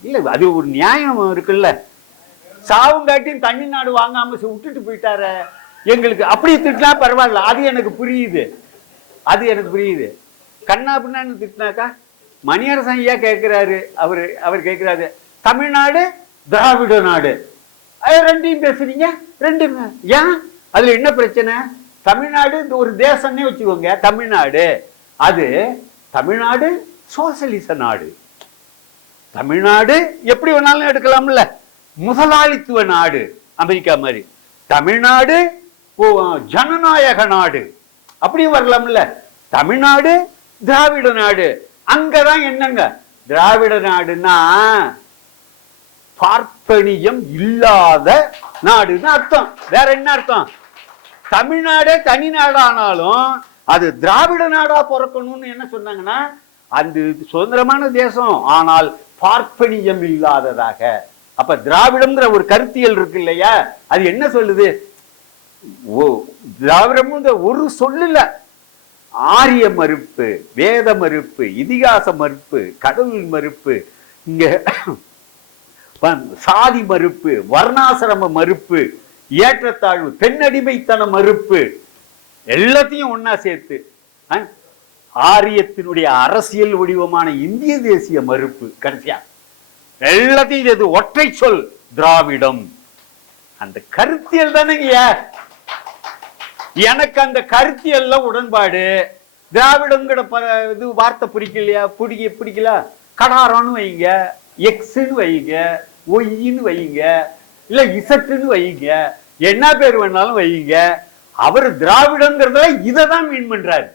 இல்ல, அது ஒரு நியாயம் இருக்குல்ல. சாவுங்காட்டியும் தமிழ்நாடு வாங்காம விட்டுட்டு போயிட்டார எங்களுக்கு, அப்படி திட்டினா பரவாயில்ல, அது எனக்கு புரியுது, அது எனக்கு புரியுது. கண்ணா பின்னான்னு திட்டினாக்கா மணியரசன் ஐயா கேட்கிறாரு, அவர் கேட்கிறாரு தமிழ்நாடு திராவிட நாடு, ரெண்டையும் பேசுறீங்க, ரெண்டும் ஏன், அதுல என்ன பிரச்சனை? தமிழ்நாடு ஒரு தேசம்னே வச்சுக்கோங்க, தமிழ்நாடு அது தமிழ்நாடு சோசலிச நாடு. தமிழ்நாடு எப்படி வேணாலும் எடுக்கலாம்ல, முதலாளித்துவ நாடு அமெரிக்கா மாதிரி. தமிழ்நாடு ஜனநாயக நாடு அப்படியும் வரலாம்ல. தமிழ்நாடு திராவிட நாடு, அங்கதான் என்னங்க திராவிட நாடுன்னா பார்ப்பனியம் இல்லாத நாடுன்னு அர்த்தம். வேற என்ன அர்த்தம்? தமிழ்நாடே தனி நாடானாலும் அது திராவிட நாடா பிறக்கணும்னு என்ன சொன்னாங்கன்னா, அந்த சுதந்திரமான தேசம் ஆனால் பார்ப்பனியம் இல்லாததாக. அப்ப திராவிடம்ங்கிற ஒரு கருத்தியல் இருக்கு இல்லையா, அது என்ன சொல்லுது? திராவிடம் ஒரு சொல்லல, ஆரிய மறுப்பு, வேத மறுப்பு, இதிகாச மறுப்பு, கடவுள் மறுப்பு, இங்க சாதி மறுப்பு, வர்ணாசிரம மறுப்பு, ஏற்றத்தாழ்வு, பெண்ணடிமைத்தன மறுப்பு, எல்லாத்தையும் ஒன்னா சேர்த்து ஆரியத்தினுடைய அரசியல் வடிவமான இந்திய தேசிய மறுப்பு, கடைசியா எல்லாத்தையும் சேர்த்து ஒற்றை சொல் திராவிடம். அந்த கருத்தியல் தானேங்க எனக்கு, அந்த கருத்தியல்ல உடன்பாடு. திராவிடங்கிற இது வார்த்தை பிடிக்கலையா, பிடிக்கல, கடாரம்னு வைங்க, எக்ஸ்ன்னு வைங்க, ஒய்ன்னு வைங்க, இல்ல இசட்டுன்னு வைங்க, என்ன பேர் வேணாலும் வைங்க. அவர் திராவிடங்கிறதுல இதை தான் மீன் பண்றாரு.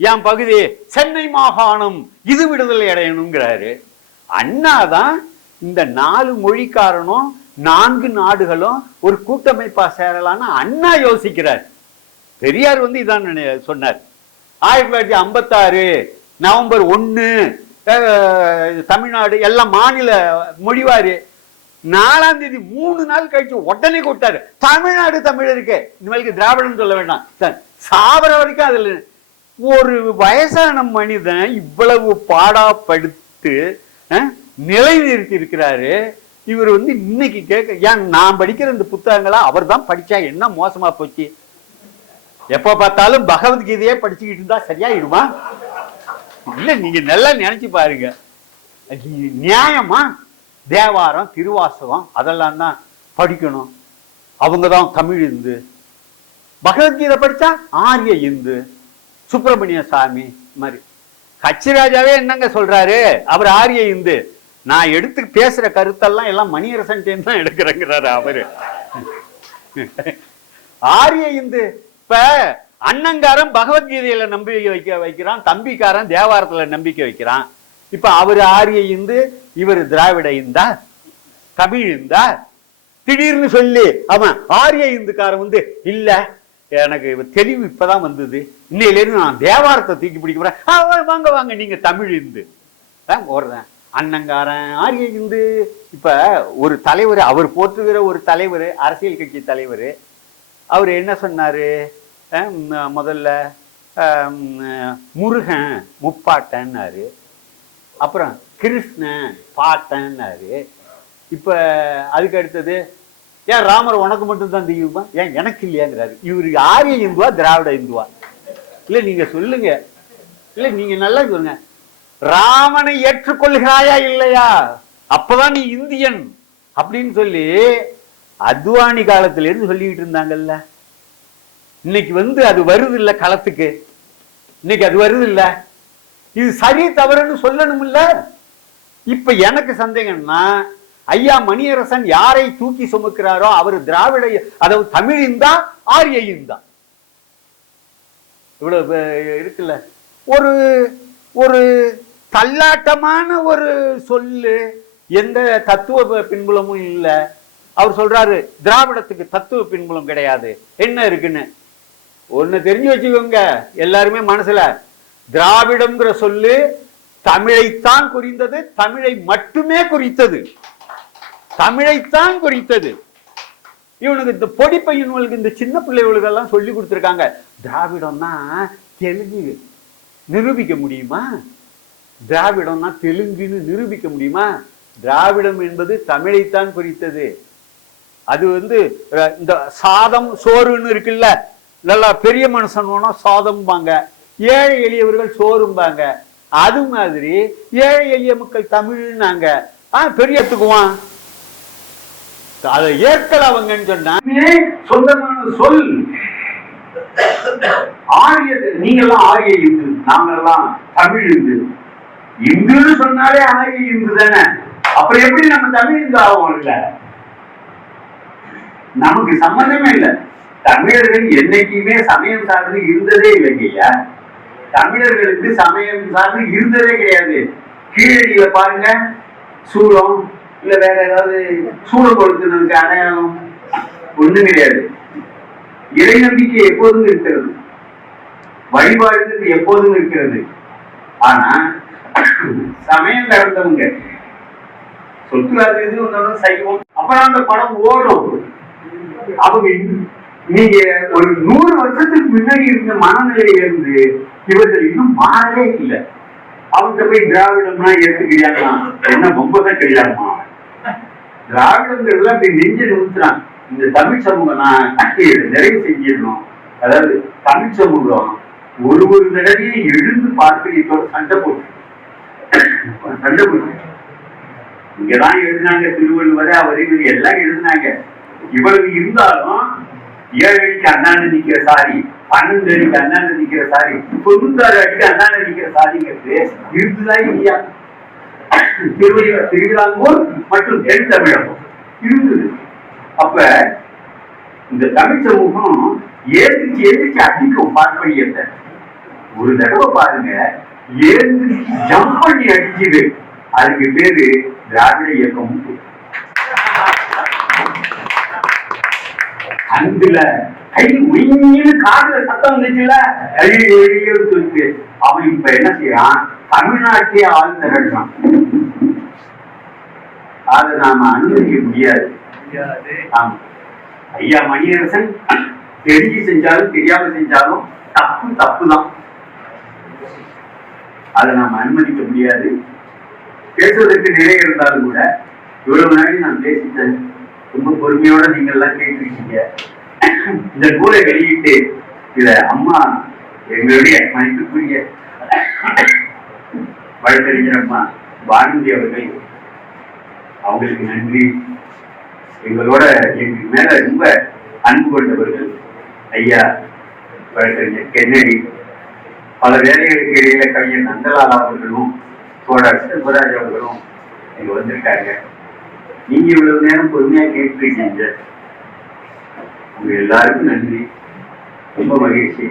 என் பகுதி சென்னை மாகாணம் இது விடுதலை அடையணுங்கிறாரு. அண்ணா தான் இந்த 4 மொழிக்காரனும் 4 நாடுகளும் ஒரு கூட்டமைப்பா சேரலான்னு அண்ணா யோசிக்கிறார். பெரியார் இதான் சொன்னார். 1956 நவம்பர் 1 தமிழ்நாடு எல்லாம் மாநில மொழிவாரு. 4ஆம் தேதி 3 நாள் கழிச்சு உடனே கூட்டாரு, தமிழ்நாடு தமிழருக்கு இனிமேலுக்கு திராவிடம் சொல்ல வேண்டாம், சாவர வரைக்கும் அதுல. ஒரு வயசான மனிதன் இவ்வளவு பாடாப்படுத்து நிலை நிறுத்தி இருக்கிறாரு. இவர் இன்னைக்கு கேட்க, ஏன் நான் படிக்கிற இந்த புத்தகங்களா அவர் தான் படிச்சா என்ன மோசமா போச்சு? எப்ப பார்த்தாலும் பகவத்கீதையே படிச்சுக்கிட்டு இருந்தா சரியாயிடுமா? இல்ல, நீங்க நல்லா நினைச்சு பாருங்க. நியாயமா? தேவாரம், திருவாசகம் அதெல்லாம் தான் படிக்கணும். அவங்கதான் தமிழ் இந்து. பகவத்கீதை படிச்சா ஆரிய இந்து. சுப்பிரமணிய சாமி மாதிரி கச்சிராஜாவே என்னங்க சொல்றாரு, அவர் ஆரிய இந்து. நான் எடுத்து பேசுற கருத்தெல்லாம் எல்லாம் மணியரசன் தான் எடுக்கிறேங்கிறாரு அவரு. ஆரிய இந்து. இப்ப அண்ணங்காரன் பகவத்கீதையில நம்பிக்கை வைக்கிறான், தம்பிக்காரன் தேவாரத்துல நம்பிக்கை வைக்கிறான். இப்ப அவரு ஆரிய இந்து, இவர் திராவிட இந்தா, தமிழ் இந்தா? திடீர்னு சொல்லி அவன் ஆரிய இந்துக்காரன் இல்ல, எனக்கு தெளிவு இப்பதான் வந்தது, இன்னையிலேருந்து நான் தேவாரத்தை தூக்கி பிடிக்க போறேன், வாங்க வாங்க நீங்க தமிழ் இந்து போடுறேன். அண்ணங்காரன் ஆரிய இந்து. இப்ப ஒரு தலைவர், அவர் போற்றுகிற ஒரு தலைவர், அரசியல் கட்சி தலைவர், அவர் என்ன சொன்னாரு? முதல்ல முருகன் முப்பாட்டன்னாரு, அப்புறம் கிருஷ்ணன் பாட்டன்னாரு. இப்ப அதுக்கு அடுத்தது ஏன் ராமர் உனக்கு மட்டும் தான் தெய்வமா, ஏன் எனக்கு இல்லையாங்கிறாரு. இவருக்கு ஆரிய இந்துவா திராவிட இந்துவா? இல்ல நீங்க சொல்லுங்க, இல்ல நீங்க நல்லா சொல்லுங்க. ராமனை ஏற்றுக்கொள்கிறாயா இல்லையா, அப்பதான் நீ இந்தியன் அப்படின்னு சொல்லி அத்வானி காலத்துல இருந்து சொல்லிக்கிட்டு இருந்தாங்கல்ல. இன்னைக்கு அது வருது இல்ல களத்துக்கு, இன்னைக்கு அது வருது இல்ல. இது சரி தவறுன்னு சொல்லணும் இல்ல. இப்ப எனக்கு சந்தேகம்னா, ஐயா மணியரசன் யாரை தூக்கி சுமக்கிறாரோ அவர் திராவிட, அதாவது தமிழ் இந்தா ஆரிய இந்தா, இவ்வளவு இருக்குல்ல. ஒரு ஒரு தள்ளாட்டமான ஒரு சொல்லு, எந்த தத்துவ பின்புலமும் இல்ல. அவர் சொல்றாரு திராவிடத்துக்கு தத்துவ பின்புலம் கிடையாது. என்ன இருக்குன்னு ஒண்ணு தெரிஞ்சு வச்சுக்கோங்க எல்லாருமே மனசுல. திராவிடம்ங்கிற சொல்லு தமிழைத்தான் குறித்தது, தமிழை மட்டுமே குறித்தது, தமிழைத்தான் குறித்தது. இவனுக்கு இந்த பொடி பையன்களுக்கு, இந்த சின்ன பிள்ளைகளுக்கு எல்லாம் சொல்லி கொடுத்துருக்காங்க, திராவிடம்னா தெலுங்கு நிரூபிக்க முடியுமா, திராவிடம்னா தெலுங்குன்னு நிரூபிக்க முடியுமா? திராவிடம் என்பது தமிழைத்தான் குறித்தது. அது இந்த சாதம் சோறுன்னு இருக்குல்ல, நல்லா பெரிய மனுஷன் வேணா சாதம்பாங்க, ஏழை எளியவர்கள் சோறும்பாங்க. அது மாதிரி ஏழை எளிய மக்கள் தமிழ்னாங்க. பெரியத்துக்குவான் அதை ஏற்கல அவங்கன்னு சொன்னா சொந்தமான சொல். ஆரியது நீங்கெல்லாம் ஆரிய இந்து, நாங்கெல்லாம் தமிழ் இந்து. இந்துன்னு சொன்னாலே ஆரிய இந்து தானே. அப்புறம் எப்படி நம்ம தமிழ் இந்து ஆகும்? இல்ல, நமக்கு சம்பந்தமே இல்லை. தமிழர்கள் என்னைக்குமே சமயம் சார்ந்து இருந்ததே இல்லைங்கய்யா. தமிழர்களுக்கு சமயம் சார்ந்து இருந்ததே கிடையாது. கீழடியில பாருங்க, சூளம் இல்ல வேற ஏதாவது சூழல் கொடுத்ததுக்கு அடையாளம் ஒண்ணும் கிடையாது. இறை நம்பிக்கை எப்போதும் இருக்கிறது, வழிபாடுங்கிறது எப்போதும் இருக்கிறது. ஆனா சமயம் கடந்தவங்க சொத்து இது சைவம், அப்புறம் அந்த படம் ஓடும். அவங்க நீங்க ஒரு 100 வருஷத்துக்கு முன்னாடி இருந்த மனநிலையில இருந்து இவர்கள் இன்னும் மாறவே இல்லை. அவங்க போய் திராவிடம்னா ஏற்றுக்கிறாங்களா? என்ன பொம்பதான் கிடையாதுமா? திராவிடங்கிறதுல அப்படி நெஞ்சு நிறுத்துறான். இந்த தமிழ் சமூகம் நான் நிறைவு செஞ்சிடணும். அதாவது தமிழ் சமூகம் ஒரு தடவையும் எழுந்து பார்க்கிறீங்களோட சண்டை போட்டு இங்கதான் எழுதினாங்க. திருவள்ளுவரை அவரை எல்லாம் எழுதினாங்க. இவ்வளவு இருந்தாலும் 7 அடிக்கு அண்ணாண்டு நிக்கிற சாரி, 12 அடிக்கு அண்ணாண்டு நிக்கிற சாரி, 96 அடிக்கு அண்ணாண்டு நிக்கிற சாரிங்கிறது இருக்குதா இல்லையா? திருவிதாங்கூர் மற்றும் தென் தமிழகம் இருந்தது. அப்ப இந்த தமிழ் சமூகம் ஏந்திரிச்சு எந்திரிச்சு அடிக்கும் பார்ப்பனியத்தை. ஒரு தடவை பாருங்க, ஏந்திரிச்சு ஜம்ப் பண்ணி அடிக்குது. அதுக்கு பேரு திராவிட இயக்கம். அங்குல கை உயின்னு காதுல சத்தம் வந்துச்சுல, சொல்லிட்டு அவன் இப்ப என்ன செய்யறான், தமிழ்நாட்டையே ஆள் திரட்டுறான். அதை நாம அனுமதிக்க முடியாது. ஆமா, ஐயா மணியரசன் தெரிஞ்சு செஞ்சாலும் தெரியாம செஞ்சாலும் தப்பு தப்பு தான். அதை நாம அனுமதிக்க முடியாது. பேசுவதற்கு நிறைய இருந்தாலும் கூட இவ்வளவு நாளைக்கு நான் பேசிட்டேன். ரொம்ப பொறுமையோட நீங்க எல்லாம் கேட்டிருக்கீங்க. இந்த நூலை வெளியிட்டு இத அம்மா எங்களுடைய மதிப்புக்குரிய வழக்கறிஞர் அம்மா பானுமதி அவர்கள், அவங்களுக்கு நன்றி. எங்களோட எங்களுக்கு மேல ரொம்ப அன்பு கொண்டவர்கள் ஐயா வழக்கறிஞர் கென்னடி, பல வேலைகளுக்கு இடையில கவிஞர் நந்தலாலா அவர்களும் தோழர் செல்வராஜ் அவர்களும் இங்க வந்திருக்காங்க. நீங்க இவ்வளவு நேரம் பொறுமையா கேட்டிருக்கீங்க. உங்க எல்லாருக்கும் நன்றி, ரொம்ப மகிழ்ச்சி.